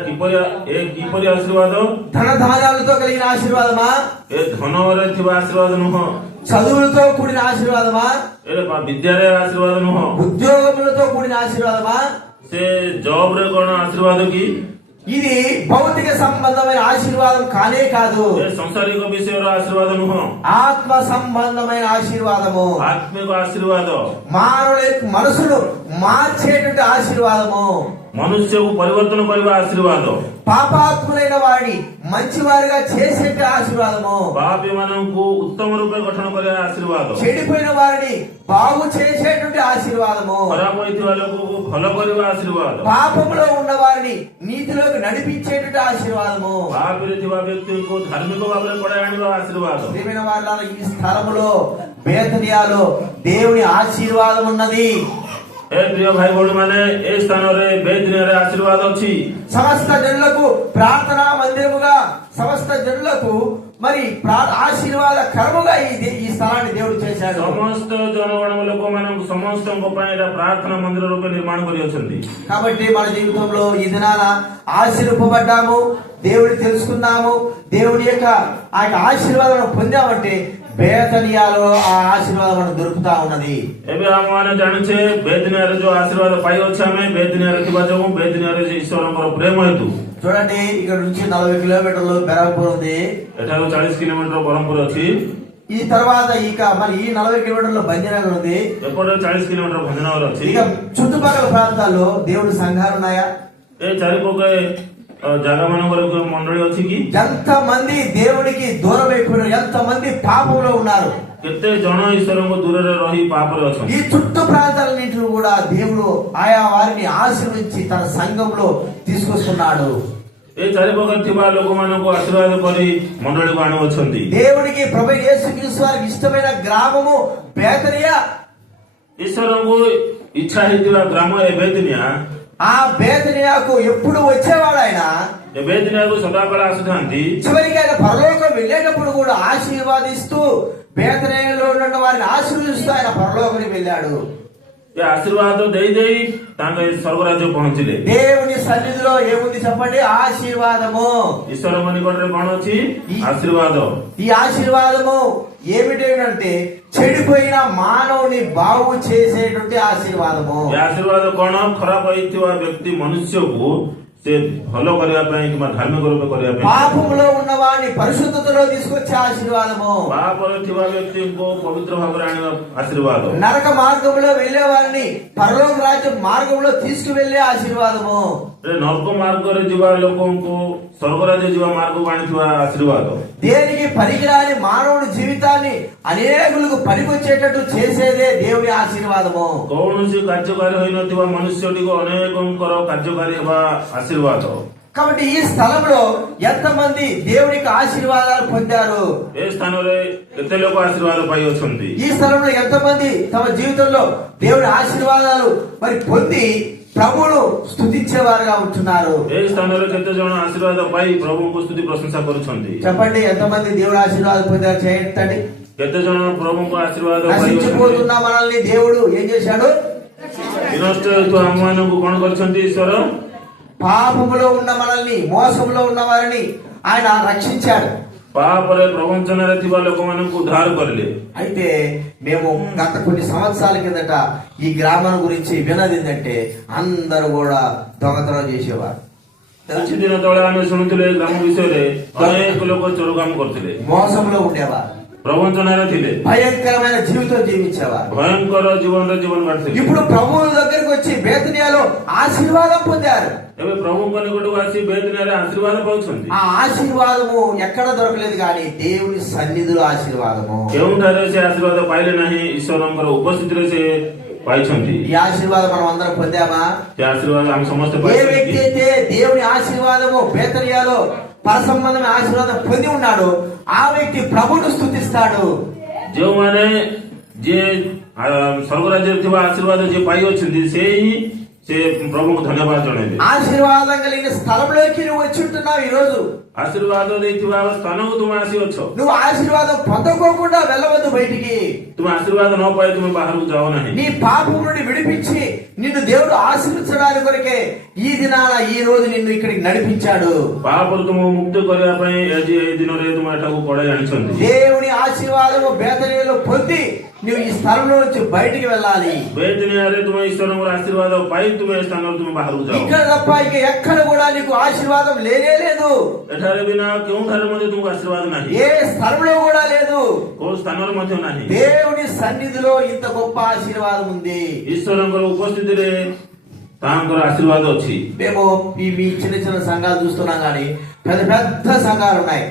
କିପରି ଆଶୀର୍ବାଦ? ధనధాన్యాలతో కలిగిన ఆశీర్వాదమా? ଏ ଧନରେ ଥିବା ଆଶୀର୍ବାଦ ନୁହଁ। చదువులతో కూడిన ఆశీర్వాదమా? ଏ ବିଦ୍ୟାରେ ଆଶୀର୍ବାଦ ନୁହଁ। ఉద్యోగములతో కూడిన ఆశీర్వాదమా? ସେ ଜବ୍ ରେ କଣ ଆଶୀର୍ବାଦ କି? ఇది భౌతిక సంబంధమైన ఆశీర్వాదం కానే కాదు। ଏ ସଂସାରିକ ବିଷୟର ଆଶୀର୍ବାଦ ନୁହଁ। ఆత్మ సంబంధమైన ఆశీర్వాదము, ଆତ୍ମିକ ଆଶୀର୍ବାଦ, మానవుల యొక్క మనసును మార్చేటువంటి ఆశీర్వాదము, ମନୁଷ୍ୟକୁ ପରିବର୍ତ୍ତନ କରିବା ଆଶୀର୍ବାଦ, పాపాత్ములైన వారిని మంచివారిగా చేసే ఆశీర్వాదము, ପାପୀ ମାନଙ୍କୁ ଉତ୍ତମ ରୂପେ ଗଠନ କରିବା ଆଶୀର୍ବାଦ, చెడిపోయిన వారిని బాగు చేసేటువంటి ఆశీర్వాదము, ଖରାପ ହୋଇଥିବା ଲୋକକୁ ଭଲ କରିବା ଆଶୀର୍ବାଦ, పాపములో ఉన్న వారిని నీతిలోకి నడిపించేటువంటి ఆశీర్వాదము। ପାପୀରେ ଥିବା ବ୍ୟକ୍ତିଙ୍କୁ ଧାର୍ମିକ ଭାବରେ କଡ଼ାଇ ଆଣିବା ଆଶୀର୍ବାଦ। ప్రియమైన వారలారా, ఈ స్థలములో బేతనియాలో దేవుని ఆశీర్వాదం ఉన్నది। ఏ ప్రియ ଭାଇ ଭଉଣୀମାନେ, ଏ ସ୍ଥାନରେ ବେତନିଆରେ ଆଶୀର୍ବାଦ ଅଛି। సమస్త జనులకు ప్రార్థనా మందిరముగా, సమస్త జనులకు మరి ఆశీర్వాద కరముగా ఈ స్థలాన్ని దేవుడు చేశాడు। ସମସ୍ତ ଜନଗଣ ଲୋକମାନଙ୍କୁ ସମସ୍ତଙ୍କ ପାଇଁ ଏଟା ପ୍ରାର୍ଥନା ମନ୍ଦିର ରୂପେ ନିର୍ମାଣ କରିଅଛନ୍ତି। కాబట్టి మన జీవితంలో ఈ దినాన ఆశీర్వపడ్డాము, దేవుడిని తెలుసుకున్నాము, దేవుడి యొక్క ఆ ఆశీర్వాదం పొందామంటే బేతనియాలో ఆ ఆశీర్వాదం మనకు దొరుకుతా ఉన్నది। ଏବେ ଆମମାନେ ଜାଣିଛେ ବେତନିଆରେ ଯୋଉ ଆଶୀର୍ବାଦ ପାଇଅଛେ ଆମେ ବେତନିଆରେ ଥିବା ଯୋଗୁଁ ବେତନିଆରେ ଈଶ୍ୱରଙ୍କର ପ୍ରେମ ହେତୁ। చూడండి, ఇక్కడ నుంచి 40 కిలోమీటర్లు బెరంపూర్ ఉంది, ଏଠାରୁ 40 କିଲୋମିଟର ବ୍ରହ୍ମପୁର ଅଛି। ఈ తర్వాత ఇక మరి ఈ 40 కిలోమీటర్ల బంజనగర్ ఉంది, ଏପଟେ 40 କିଲୋମିଟର ଭଞ୍ଜନଗର ଅଛି। ఇక చుట్టుపక్కల ప్రాంతాల్లో దేవుడి సంఘాలు ఉన్నాయా? ଏ ଚାରିପଟେ ଜାଗା ମାନଙ୍କର ମଣ୍ଡଳୀ ଅଛି କି? ఎంతమంది దేవునికి దూరం అయిపోయినారు, ఎంతమంది పాపంలో ఉన్నారు. କେତେ ଜଣ ଈଶ୍ୱରଙ୍କ ଦୂରରେ ରହି ପାପରେ ఈ ଅଛନ୍ତି? చుట్టూ ప్రాంతాలన్నింటిలో కూడా దేవుడు ఆయా వారిని ఆశీర్వదించి తన సంఘంలో తీసుకొస్తున్నాడు. ଏ ଚାରିପଟେ ଥିବା ଲୋକମାନଙ୍କୁ ଆଶୀର୍ବାଦ କରି ମଣ୍ଡଳୀକୁ ଆଣୁଅଛନ୍ତି. దేవుడికి ప్రభు యేసుక్రీస్తు వారికి ఇష్టమైన గ్రామము బేతనియా. ଈଶ୍ୱରଙ୍କୁ ଇଚ୍ଛା ହେଇଥିବା ଗ୍ରାମ ଏ ବେଦିନିଆ. ఆ బేతనియాకు ఎప్పుడు వచ్చేవాడు ఆయన. ଏ ବେଦିନିଆକୁ ସଦାବେଳେ ଆସୁଥାନ୍ତି. చివరికి ఆయన పరలోకం వెళ్ళేటప్పుడు కూడా ఆశీర్వాదిస్తూ బేతనియాలో ఉన్న వారిని ఆశీర్వదిస్తూ ఆయన పరలోకానికి వెళ్ళాడు. ଏ ଆଶୀର୍ବାଦ ଦେଇ ଦେଇ ତାଙ୍କ ଏ ସ୍ୱର୍ଗରାଜ୍ୟ ପହଞ୍ଚିଲେ. దేవుని సన్నిధిలో ఏముంది చెప్పండి? ఆశీర్వాదము. ଈଶ୍ୱରଙ୍କ ନିକଟରେ କଣ ଅଛି? ଆଶୀର୍ବାଦ. ఈ ఆశీర్వాదము ఏమిటంటే చెడిపోయిన మానవుని బాగు చేసేటువంటి ఆశీర్వాదము. ଏ ଆଶୀର୍ବାଦ କଣ? ଖରାପ ହେଇଥିବା ବ୍ୟକ୍ତି ମନୁଷ୍ୟକୁ ସେ ଭଲ କରିବା ପାଇଁ କିମ୍ବା ଧାର୍ମିକ ରୂପେ କରିବା ପାଇଁ, పాపములో ఉన్న వారిని పరిశుద్ధతలో తీసుకొచ్చే ఆశీర్వాదము. ପାପରେ ଥିବା ବ୍ୟକ୍ତିଙ୍କୁ ପବିତ୍ର ଭାବରେ ଆଣିବା ଆଶୀର୍ବାଦ. నరక మార్గంలో వెళ్లే వారిని పరలోక రాజ్య మార్గంలో తీసుకువెళ్లే ఆశీర్వాదము. ନର୍କ ମାର୍ଗରେ ଯିବା ଲୋକଙ୍କୁ ସ୍ୱର୍ଗରାଜ୍ୟ ଯିବା ମାର୍ଗକୁ ଆଣିଥିବା ଆଶୀର୍ବାଦ. దేనికి పనికిరాని మానవుడి జీవితాన్ని అనేకులకు పనికొచ్చేటట్టు చేసేదే దేవుని ఆశీర్వాదము. କୌଣସି କାର୍ଯ୍ୟକାରୀ ହୋଇନଥିବା ମନୁଷ୍ୟଟିକୁ ଅନେକଙ୍କର କାର୍ଯ୍ୟକାରୀ ହେବା ଆଶୀର୍ବାଦ. కాబట్టి ఈ స్థలంలో ఎంతమంది దేవునికి ఆశీర్వాదాలు పొందారు? ଏ ସ୍ଥାନରେ କେତେ ଲୋକ ଆଶୀର୍ବାଦ ପାଇଅଛନ୍ତି? ఈ స్థలంలో ఎంతమంది తమ జీవితంలో దేవుని ఆశీర్వాదాలు మరి పొంది ప్రభువును స్తుతించేవారుగా ఉంటున్నారు? ଏ ସ୍ଥାନରେ କେତେ ଜଣ ଆଶୀର୍ବାଦ ପାଇ ପ୍ରଭୁଙ୍କୁ ସ୍ତୁତି ପ୍ରଶଂସା କରୁଛନ୍ତି? చెప్పండి, ఎంతమంది దేవుడు ఆశీర్వాదాలు పొందారు? చేయండి. କେତେ ଜଣ ପ୍ରଭୁଙ୍କୁ ଆଶୀର୍ବାଦ ପାଇଅଛନ୍ତି? నశించిపోతున్న మనల్ని దేవుడు ఏం చేశాడు? ବିନଷ୍ଟ ହେତୁ ଆମମାନଙ୍କୁ କଣ କରିଛନ୍ତି ଈଶ୍ୱର? పాపములో ఉన్న మనల్ని, మోసములో ఉన్న వారిని ఆయన రక్షించాడు. ପାପରେ ପ୍ରବଞ୍ଚନାରେ ଥିବା ଲୋକମାନଙ୍କୁ ଉଦ୍ଧାର କରିଲେ. అయితే మేము గత కొన్ని సంవత్సరాల కిందట ఈ గ్రామం గురించి విన్నది ఏంటంటే అందరూ కూడా దొంగతనం చేసేవారు, କିଛି ଦିନ ତଳେ ଆମେ ଶୁଣୁଥିଲେ ଗ୍ରାମ ବିଷୟରେ ଅନେକ ଲୋକ ଚୋର କାମ କରୁଥିଲେ, మోసంలో ఉండేవారు, ପ୍ରବଞ୍ଚନାରେ ଥିଲେ, భయంకరమైన జీవితం జీవించేవారు. ଭୟଙ୍କର ଜୀବନରେ ଜୀବନ କାଟୁଥିଲେ. ఇప్పుడు ప్రభువు దగ్గరికి వచ్చి బేతనియాలో ఆశీర్వాదం పొందారు. ଏବେ ପ୍ରଭୁଙ୍କ ନିକଟକୁ ଆସି ବେଦିନରେ ଆଶୀର୍ବାଦ ପାଉଛନ୍ତି. ఆ ఆశీర్వాదము ఎక్కడ దొరకలేదు కానీ దేవుని సన్నిధిలో ఆశీర్వాదము. କେଉଁଠାରେ ସେ ଆଶୀର୍ବାଦ ପାଇଲେ ନାହିଁ, ଈଶ୍ୱରଙ୍କର ଉପସ୍ଥିତିରେ ସେ ପାଇଛନ୍ତି. ఈ ఆశీర్వాదం మనం అందరం పొందామా? ସେ ଆଶୀର୍ବାଦ ଆମେ ସମସ୍ତେ ఏ వ్యక్తి ପାଇଛନ୍ତି. అయితే దేవుని ఆశీర్వాదము బేతనియాలో పరసంబంధమైన ఆశీర్వాదం పొంది ఉన్నాడు ఆ వ్యక్తి ప్రభువును స్తుతిస్తాడు. ଯେଉଁମାନେ ଯିଏ ସ୍ୱର୍ଗରାଜ୍ୟରେ ଥିବା ଆଶୀର୍ବାଦ ଯିଏ ପାଇଅଛନ୍ତି ସେ ପ୍ରଭୁଙ୍କୁ ଧନ୍ୟବାଦ ଜଣାଇବେ. ఆశీర్వాదం కలిగిన స్థలంలోకి నువ్వు వచ్చి ఉంటున్నావు. ఈ రోజు ଆଶୀର୍ବାଦ ଦେଇଥିବା ସ୍ଥାନକୁ ତୁମେ ଆସିଅଛ. నువ్వు ఆశీర్వాదం పొందకోకుండా వెళ్ళవద్దు బయటికి. ତୁମେ ଆଶୀର୍ବାଦ ନ ପାଇ ତୁମେ ବାହାରକୁ ଯାଅ ନାହିଁ. నీ పాపం నుండి విడిపించి నిన్ను దేవుడు ఆశీర్వించడానికి కొరకే ఈ దినాన ఈ రోజు నిన్ను ఇక్కడికి నడిపించాడు. ପାପରୁ ତୁମକୁ ମୁକ୍ତ କରିବା ପାଇଁ ଆଜି ଏଇ ଦିନରେ ତୁମେ ଏଠାକୁ କଢାଇ ଆଣିଛନ୍ତି. దేవుని ఆశీర్వాదము బేతనీయులో పొంది నువ్వు ఈ స్థలంలో నుంచి బయటికి వెళ్ళాలి. ବେଦିନିଆରେ ତୁମେ ଈଶ୍ୱରଙ୍କର ଆଶୀର୍ବାଦ ପାଇ ତୁମେ ଏ ସ୍ଥାନରୁ ତୁମେ ବାହାରକୁ ଯାଅ. ఇక్కడ తప్ప ఇక ఎక్కడ కూడా నీకు ఆశీర్వాదం లేనే లేదు. ଏଠାରେ ବିନା କେଉଁଠାରେ ମଧ୍ୟ ତୁମକୁ ଆଶୀର୍ବାଦ ନାହିଁ, ఏ స్థలంలో కూడా లేదు. କୋଉ ସ୍ଥାନରେ ମଧ୍ୟ ନାହିଁ. దేవుని సన్నిధిలో ఇంత గొప్ప ఆశీర్వాదం ఉంది. ଈଶ୍ୱରଙ୍କର ଉପସ୍ଥିତିରେ ତାଙ୍କର ଆଶୀର୍ବାଦ ଅଛି. మేము మీ చిన్న చిన్న సంఘాలు చూస్తున్నాం కానీ పెద్ద పెద్ద సంఘాలు ఉన్నాయి.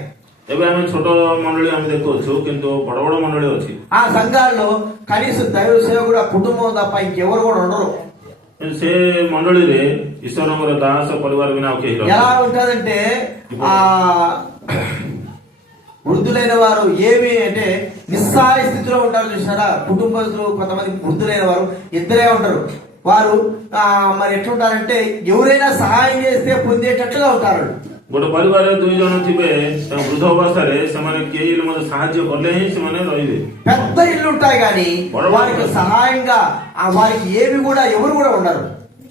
ଏବେ ଆମେ ଛୋଟ ମଣ୍ଡଳୀ ଆମେ ଦେଖୁଅଛୁ, କିନ୍ତୁ ବଡ ବଡ ମଣ୍ଡଳୀ ଅଛି. ఆ సంఘాల్లో కనీసం దైవ సేవకుడు ఆ కుటుంబం తప్ప ఇంకెవరు కూడా ఉండరు. ସେ ମଣ୍ଡଳୀରେ ଈଶ୍ୱରଙ୍କର ଦାସ ପରିବାର ବିନା ଆଉ କେହି ఎలా ରହନ୍ତି. ఉంటదంటే ఆ వృద్ధులైన వారు ఏమి అంటే నిస్సహాయ స్థితిలో ఉంటారు చూసారా. కుటుంబస్తులు కొంతమంది వృద్ధులైన వారు ఇద్దరే ఉంటారు. వారు మరి ఎట్లుంటారంటే ఎవరైనా సహాయం చేస్తే పొందేటట్లుగా ఉంటారు. ଗୋଟେ ପରିବାରରେ 2 ଜଣ ଥିବେ, ବୃଦ୍ଧ ଅବସ୍ଥାରେ ସେମାନେ କେହି ମଧ୍ୟ ସାହାଯ୍ୟ କଲେ ହିଁ ସେମାନେ ରହିବେ. పెద్ద ఇల్లు ఉంటాయి కానీ వారికి సహాయంగా వారికి ఏమి కూడా ఎవరు కూడా ఉండరు.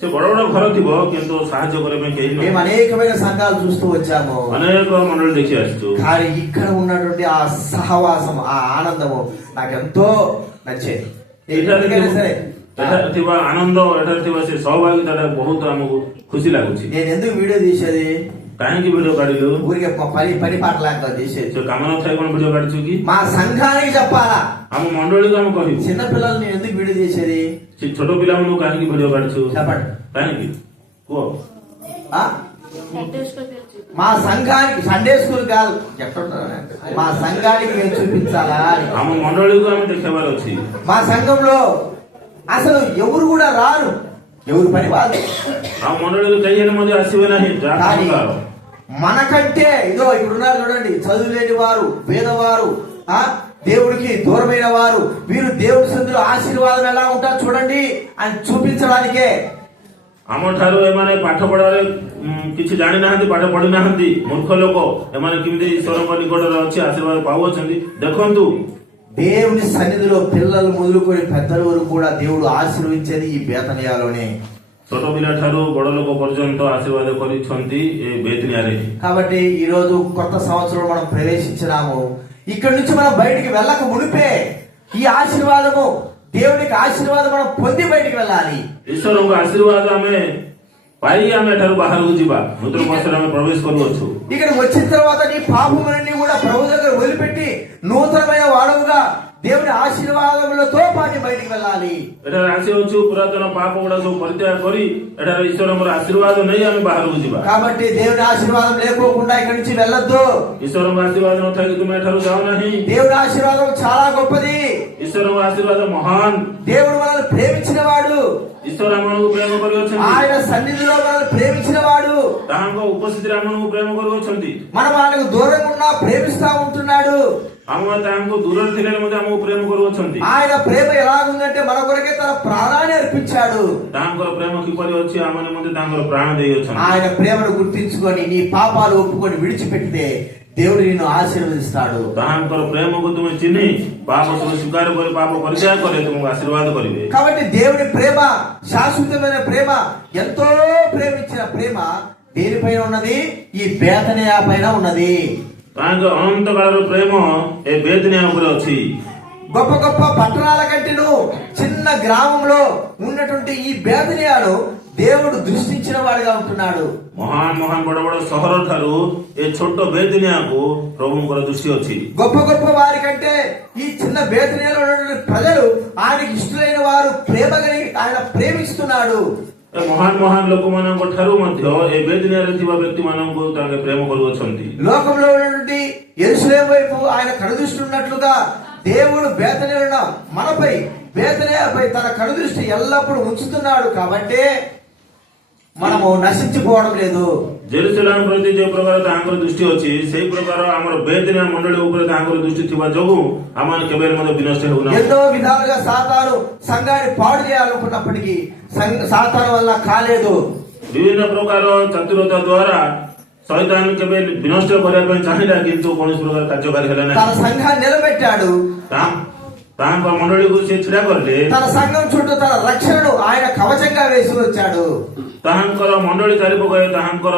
ସେ ବଡ ବଡ ଘର ଥିବ କିନ୍ତୁ ସାହାଯ୍ୟ କରିବା ପାଇଁ କେହି మేము ନଥିବେ. అనేకమైన సంఘాలు చూస్తూ వచ్చాము. ଅନେକ ମଣ୍ଡଳୀ ଦେଖି ଆସିଛୁ, కానీ ఇక్కడ ఉన్నటువంటి ఆ సహవాసం, ఆ ఆనందము నాకెంతో నచ్చేది. ఎందుకైనా సరే ଏଠାରେ ଥିବା ଆନନ୍ଦ, ଏଠାରେ ଥିବା ସେ ସହଭାଗିତାଟା ବହୁତ ଆମକୁ ଖୁସି ଲାଗୁଛି. నేను ఎందుకు వీడియో తీసేది? କାହିଁକି ଭିଡିଓ କାଢିଲୁ? ఊరికే పని పాట లాగా తీసేది. ସେ କାମ ନଥାଏ କଣ ଭିଡିଓ କାଢିଛୁ କି? మా సంఘానికి చెప్పాలా? ଆମ ମଣ୍ଡଳୀକୁ ଆମେ କହିବୁ. చిన్నపిల్లలు నేను ఎందుకు వీడియో తీసేది? ସେ ଛୋଟ ପିଲାମାନଙ୍କୁ କାହିଁକି ଭିଡିଓ କାଢିଛୁ? చెప్పండి. କାହିଁକି କୁହ? ఆ? మా సంఘానికి సండే స్కూల్ కాదు చెప్తుంటారా? మా సంఘానికి మేము చూపించాలా అని. ଆମ ମଣ୍ଡଳୀକୁ ଆମେ ଦେଖେଇବାର ଅଛି। మా సంఘంలో అసలు ఎవరు కూడా రారు, ఎవరు పని వాళ్ళు. ଆମ ମଣ୍ଡଳୀକୁ କେହି ହେଲେ ମଧ୍ୟ ଆସିବେ ନାହିଁ। ଯାହା కానీ ପ୍ରକାର మనకంటే ఇదో ఇప్పుడు ఉన్నారు చూడండి, చదువు లేని వారు, పేదవారు, ఆ దేవుడికి దూరమైన వారు, వీరు దేవుడి సందులో ఆశీర్వాదం ఎలా ఉంటారు చూడండి అని చూపించడానికే। ଆମଠାରୁ ଏମାନେ ପାଠ ପଢାରେ କିଛି ଜାଣିନାହାନ୍ତି, ପାଠ ପଢି ନାହାନ୍ତି, ମୂର୍ଖ ଲୋକ ଏମାନେ କେମିତି ଈଶ୍ୱରଙ୍କ ନିକଟରେ ଅଛି ଆଶୀର୍ବାଦ ପାଉଅଛନ୍ତି ଦେଖନ୍ତୁ। దేవుని సన్నిధిలో పిల్లలు మొదలుకొని పెద్దల వరకు కూడా దేవుడు ఆశీర్వదించేది ఈ బేతనియాలోనే। ଛୋଟ ପିଲା ଠାରୁ ବଡ ଲୋକ పర్యంత ఆశీర్వాద କରିଛନ୍ତି ଏ బేతనియాରେ। కాబట్టి ఈ రోజు కొత్త సంవత్సరం మనం ప్రవేశించినాము, ఇక్కడి నుంచి మనం బయటికి వెళ్ళక మునిపే ఈ ఆశీర్వాదము, దేవునికి ఆశీర్వాదం మనం పొంది బయటికి వెళ్ళాలి। ଈଶ୍ୱରଙ୍କ ଆଶୀର୍ବାଦ ଆମେ ପାଇ ଆମେ ଏଠାରୁ ବାହାରକୁ ଯିବା, ନୂତନ ବର୍ଷରେ ଆମେ ପ୍ରବେଶ କରୁଅଛୁ। ఇక్కడికి వచ్చిన తర్వాత నీ పాపములన్నీ కూడా ప్రభు దగ్గర వదిలిపెట్టి నూతనమైన వాడవుగా దేవుని ఆశీర్వాదములతో పాటు బయటికి వెళ్ళాలి। ଏଠାରେ ଆସିଅଛୁ ପୁରାତନ ପାପ ଗୁଡା ସବୁ ପରିତ୍ୟାଗ କରି ଏଠାରେ ଈଶ୍ୱରଙ୍କର ଆଶୀର୍ବାଦ ନେଇ ଆମେ ବାହାରକୁ ଯିବା। కాబట్టి దేవుని ఆశీర్వాదం లేకోకుండా ఇక్కడి నుంచి వెళ్ళొద్దు। ଈଶ୍ୱରଙ୍କ ଆଶୀର୍ବାଦ ନଥାଇ ତୁମେ ଏଠାରୁ ଯାଅ ନାହିଁ। దేవుని ఆశీర్వాదం చాలా గొప్పది। ଈଶ୍ୱରଙ୍କ ଆଶୀର୍ବାଦ ମହାନ। దేవుడు మనల్ని ప్రేమించిన వాడు, ଈଶ୍ୱର ଆମମାନଙ୍କୁ ପ୍ରେମ କରୁଅଛନ୍ତି। ఆయన సన్నిధిలో మనల్ని ప్రేమించిన వాడు, ତାହାଙ୍କ ଉପସ୍ଥିତିରେ ଆମମାନଙ୍କୁ ପ୍ରେମ କରୁଅଛନ୍ତି। మనం ఆయనకు దూరంగా ఉన్నా ప్రేమిస్తా ఉంటున్నాడు। ଆମେ ତାହାଙ୍କୁ ଦୂରରେ ଥିଲେ ମଧ୍ୟ ଆମକୁ ପ୍ରେମ କରୁଅଛନ୍ତି। ఆయన ప్రేమ ఎలాగుందంటే మన కొరకే తన ప్రాణాన్ని అర్పించాడు। ତାହାଙ୍କର ପ୍ରେମ କିପରି ଅଛି, ଆମମାନେ ମଧ୍ୟ ତାଙ୍କର ପ୍ରାଣ ଦେଇଅଛନ୍ତି। ఆయన ప్రేమను గుర్తించుకొని నీ పాపాలు ఒప్పుకొని విడిచిపెడితే దేవుడు నిన్ను ఆశీర్వదిస్తాడు। ତାହାଙ୍କର ପ୍ରେମକୁ ତୁମେ ଚିହ୍ନି ପାପ ସବୁ ସ୍ୱୀକାର କରି ପାପ ପରିତ୍ୟାଗ କଲେ ତୁମକୁ ଆଶୀର୍ବାଦ କରିବେ। కాబట్టి దేవుని ప్రేమ శాశ్వతమైన ప్రేమ, ఎంతో ప్రేమించిన ప్రేమ దేనిపైన ఉన్నది? ఈ బేతనియా పైన ఉన్నది। ତାହାଙ୍କ ଅନନ୍ତ କାଳର ପ୍ରେମ ଏ ବେତନିୟା ଉପରେ ଅଛି। గొప్ప గొప్ప పట్టణాల కంటేను చిన్న గ్రామంలో ఉన్నటువంటి ఈ బేతనియాను దేవుడు దృష్టించిన వాడిగా ఉంటున్నాడు। ମହାନ ମହାନ ବଡ ବଡ ସହର ଠାରୁ ଏ ଛୋଟ ବେତନିୟାକୁ ପ୍ରଭୁଙ୍କର ଦୃଷ୍ଟି ଅଛି। గొప్ప గొప్ప వారి కంటే ఈ చిన్న బేతనియాలో ఉన్నటువంటి ప్రజలు ఆయనకి ఇష్టమైన వారు, ప్రేమ కలిగి ఆయన ప్రేమిస్తున్నాడు। ଏ ମହାନ ମହାନ ଲୋକମାନଙ୍କ ଠାରୁ ମଧ୍ୟ ଏ ବେତନିୟାରେ ଥିବା ବ୍ୟକ୍ତିମାନଙ୍କୁ ତାଙ୍କେ ପ୍ରେମ କରୁଅଛନ୍ତି। లోకంలో ఉన్నటువంటి యెరూషలేము వైపు ఆయన కనుదృష్టి ఉన్నట్లుగా దేవుడు బేతనియాలో మనపై, బేతనియాపై తన కనుదృష్టి ఎల్లప్పుడూ ఉంచుతున్నాడు। కాబట్టి మనము నశించిపోవడం లేదు। ଜେରୁସାଲେମ ପ୍ରତି ଯେଉଁ ପ୍ରକାର ତାହାଙ୍କର ଦୃଷ୍ଟି ଅଛି, ସେହି ପ୍ରକାର ଆମର ବେତନିୟା ମଣ୍ଡଳୀ ଉପରେ ତାହାଙ୍କର ଦୃଷ୍ଟି ଥିବା ଯୋଗୁଁ ଆମମାନେ କେବେ ମଧ୍ୟ ବିନଷ୍ଟ ହେଉନାହୁଁ। ఎన్నో విధాలుగా సాతాను సంఘాన్ని పాడు చేయాలనుకున్నప్పటికీ సాతాను వల్ల కాలేదు। ବିଭିନ୍ନ ପ୍ରକାର ଚତୁରତା ଦ୍ୱାରା ଶୈତାନ କେବେ ବିନଷ୍ଟ କରିବା ପାଇଁ ଚାହିଁଲା, କିନ୍ତୁ କୌଣସି ପ୍ରକାର କାର୍ଯ୍ୟକାରୀ ହେଲା తన ନାହିଁ। సంఘాన్ని నిలబెట్టాడు। ତାହାଙ୍କ ମଣ୍ଡଳୀକୁ ସେ ଛିଡା କରିଲେ, తన సంఘం చుట్టూ తన రక్షణను ఆయన కవచంగా వేసి వచ్చాడు। ତାହାଙ୍କର ମଣ୍ଡଳୀ ଚାରିପକାଏ ତାହାଙ୍କର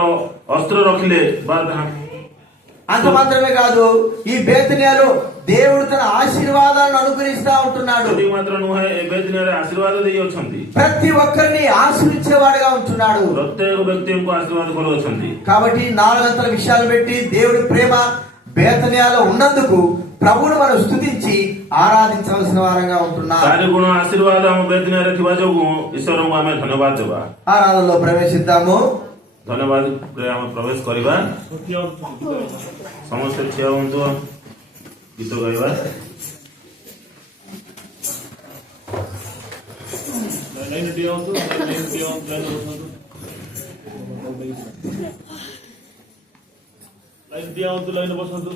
ଅସ୍ତ୍ର ରଖିଲେ ବା అంత మాత్రమే కాదు, ఈ బేతనియాలో దేవుడు తన ఆశీర్వాదాలను అనుగ్రహిస్తా ఉంటున్నాడు। ସେତିକି ମାତ୍ର ନୁହେଁ, ଏ ବେତନିୟାରେ ଆଶୀର୍ବାଦ ଦେଇଅଛନ୍ତି। ప్రతి ఒక్కరిని ఆశీర్వించేవాడుగా ఉంటున్నాడు। ପ୍ରତ୍ୟେକ ବ୍ୟକ୍ତିଙ୍କୁ ଆଶୀର୍ବାଦ କରୁଅଛନ୍ତି। కాబట్టి నాలుగంతల విషయాలు పెట్టి దేవుడి ప్రేమ బేతనియాలో ఉన్నందుకు ప్రభువును మనం స్తుతించి ఆరాధించవలసిన వారంగా ఉంటున్నాం। ଚାରି ଗୁଣ ଆଶୀର୍ବାଦ ଆମ ବେତନିୟାରେ ଥିବା ଯୋଗୁଁ ଈଶ୍ୱରଙ୍କୁ ଆମେ ଧନ୍ୟବାଦ ଦେବା। ఆరాధనలో ప్రవేశిద్దాము। ଧନ୍ୟବାଦ ଆମେ ପ୍ରବେଶ କରିବା। ସମସ୍ତେ ଠିଆ ହୁଅନ୍ତୁ, ଗୀତ ଗାଇବା। ଲାଇନ୍ ଦିଅନ୍ତୁ, ଲାଇନ୍ ବସନ୍ତୁ।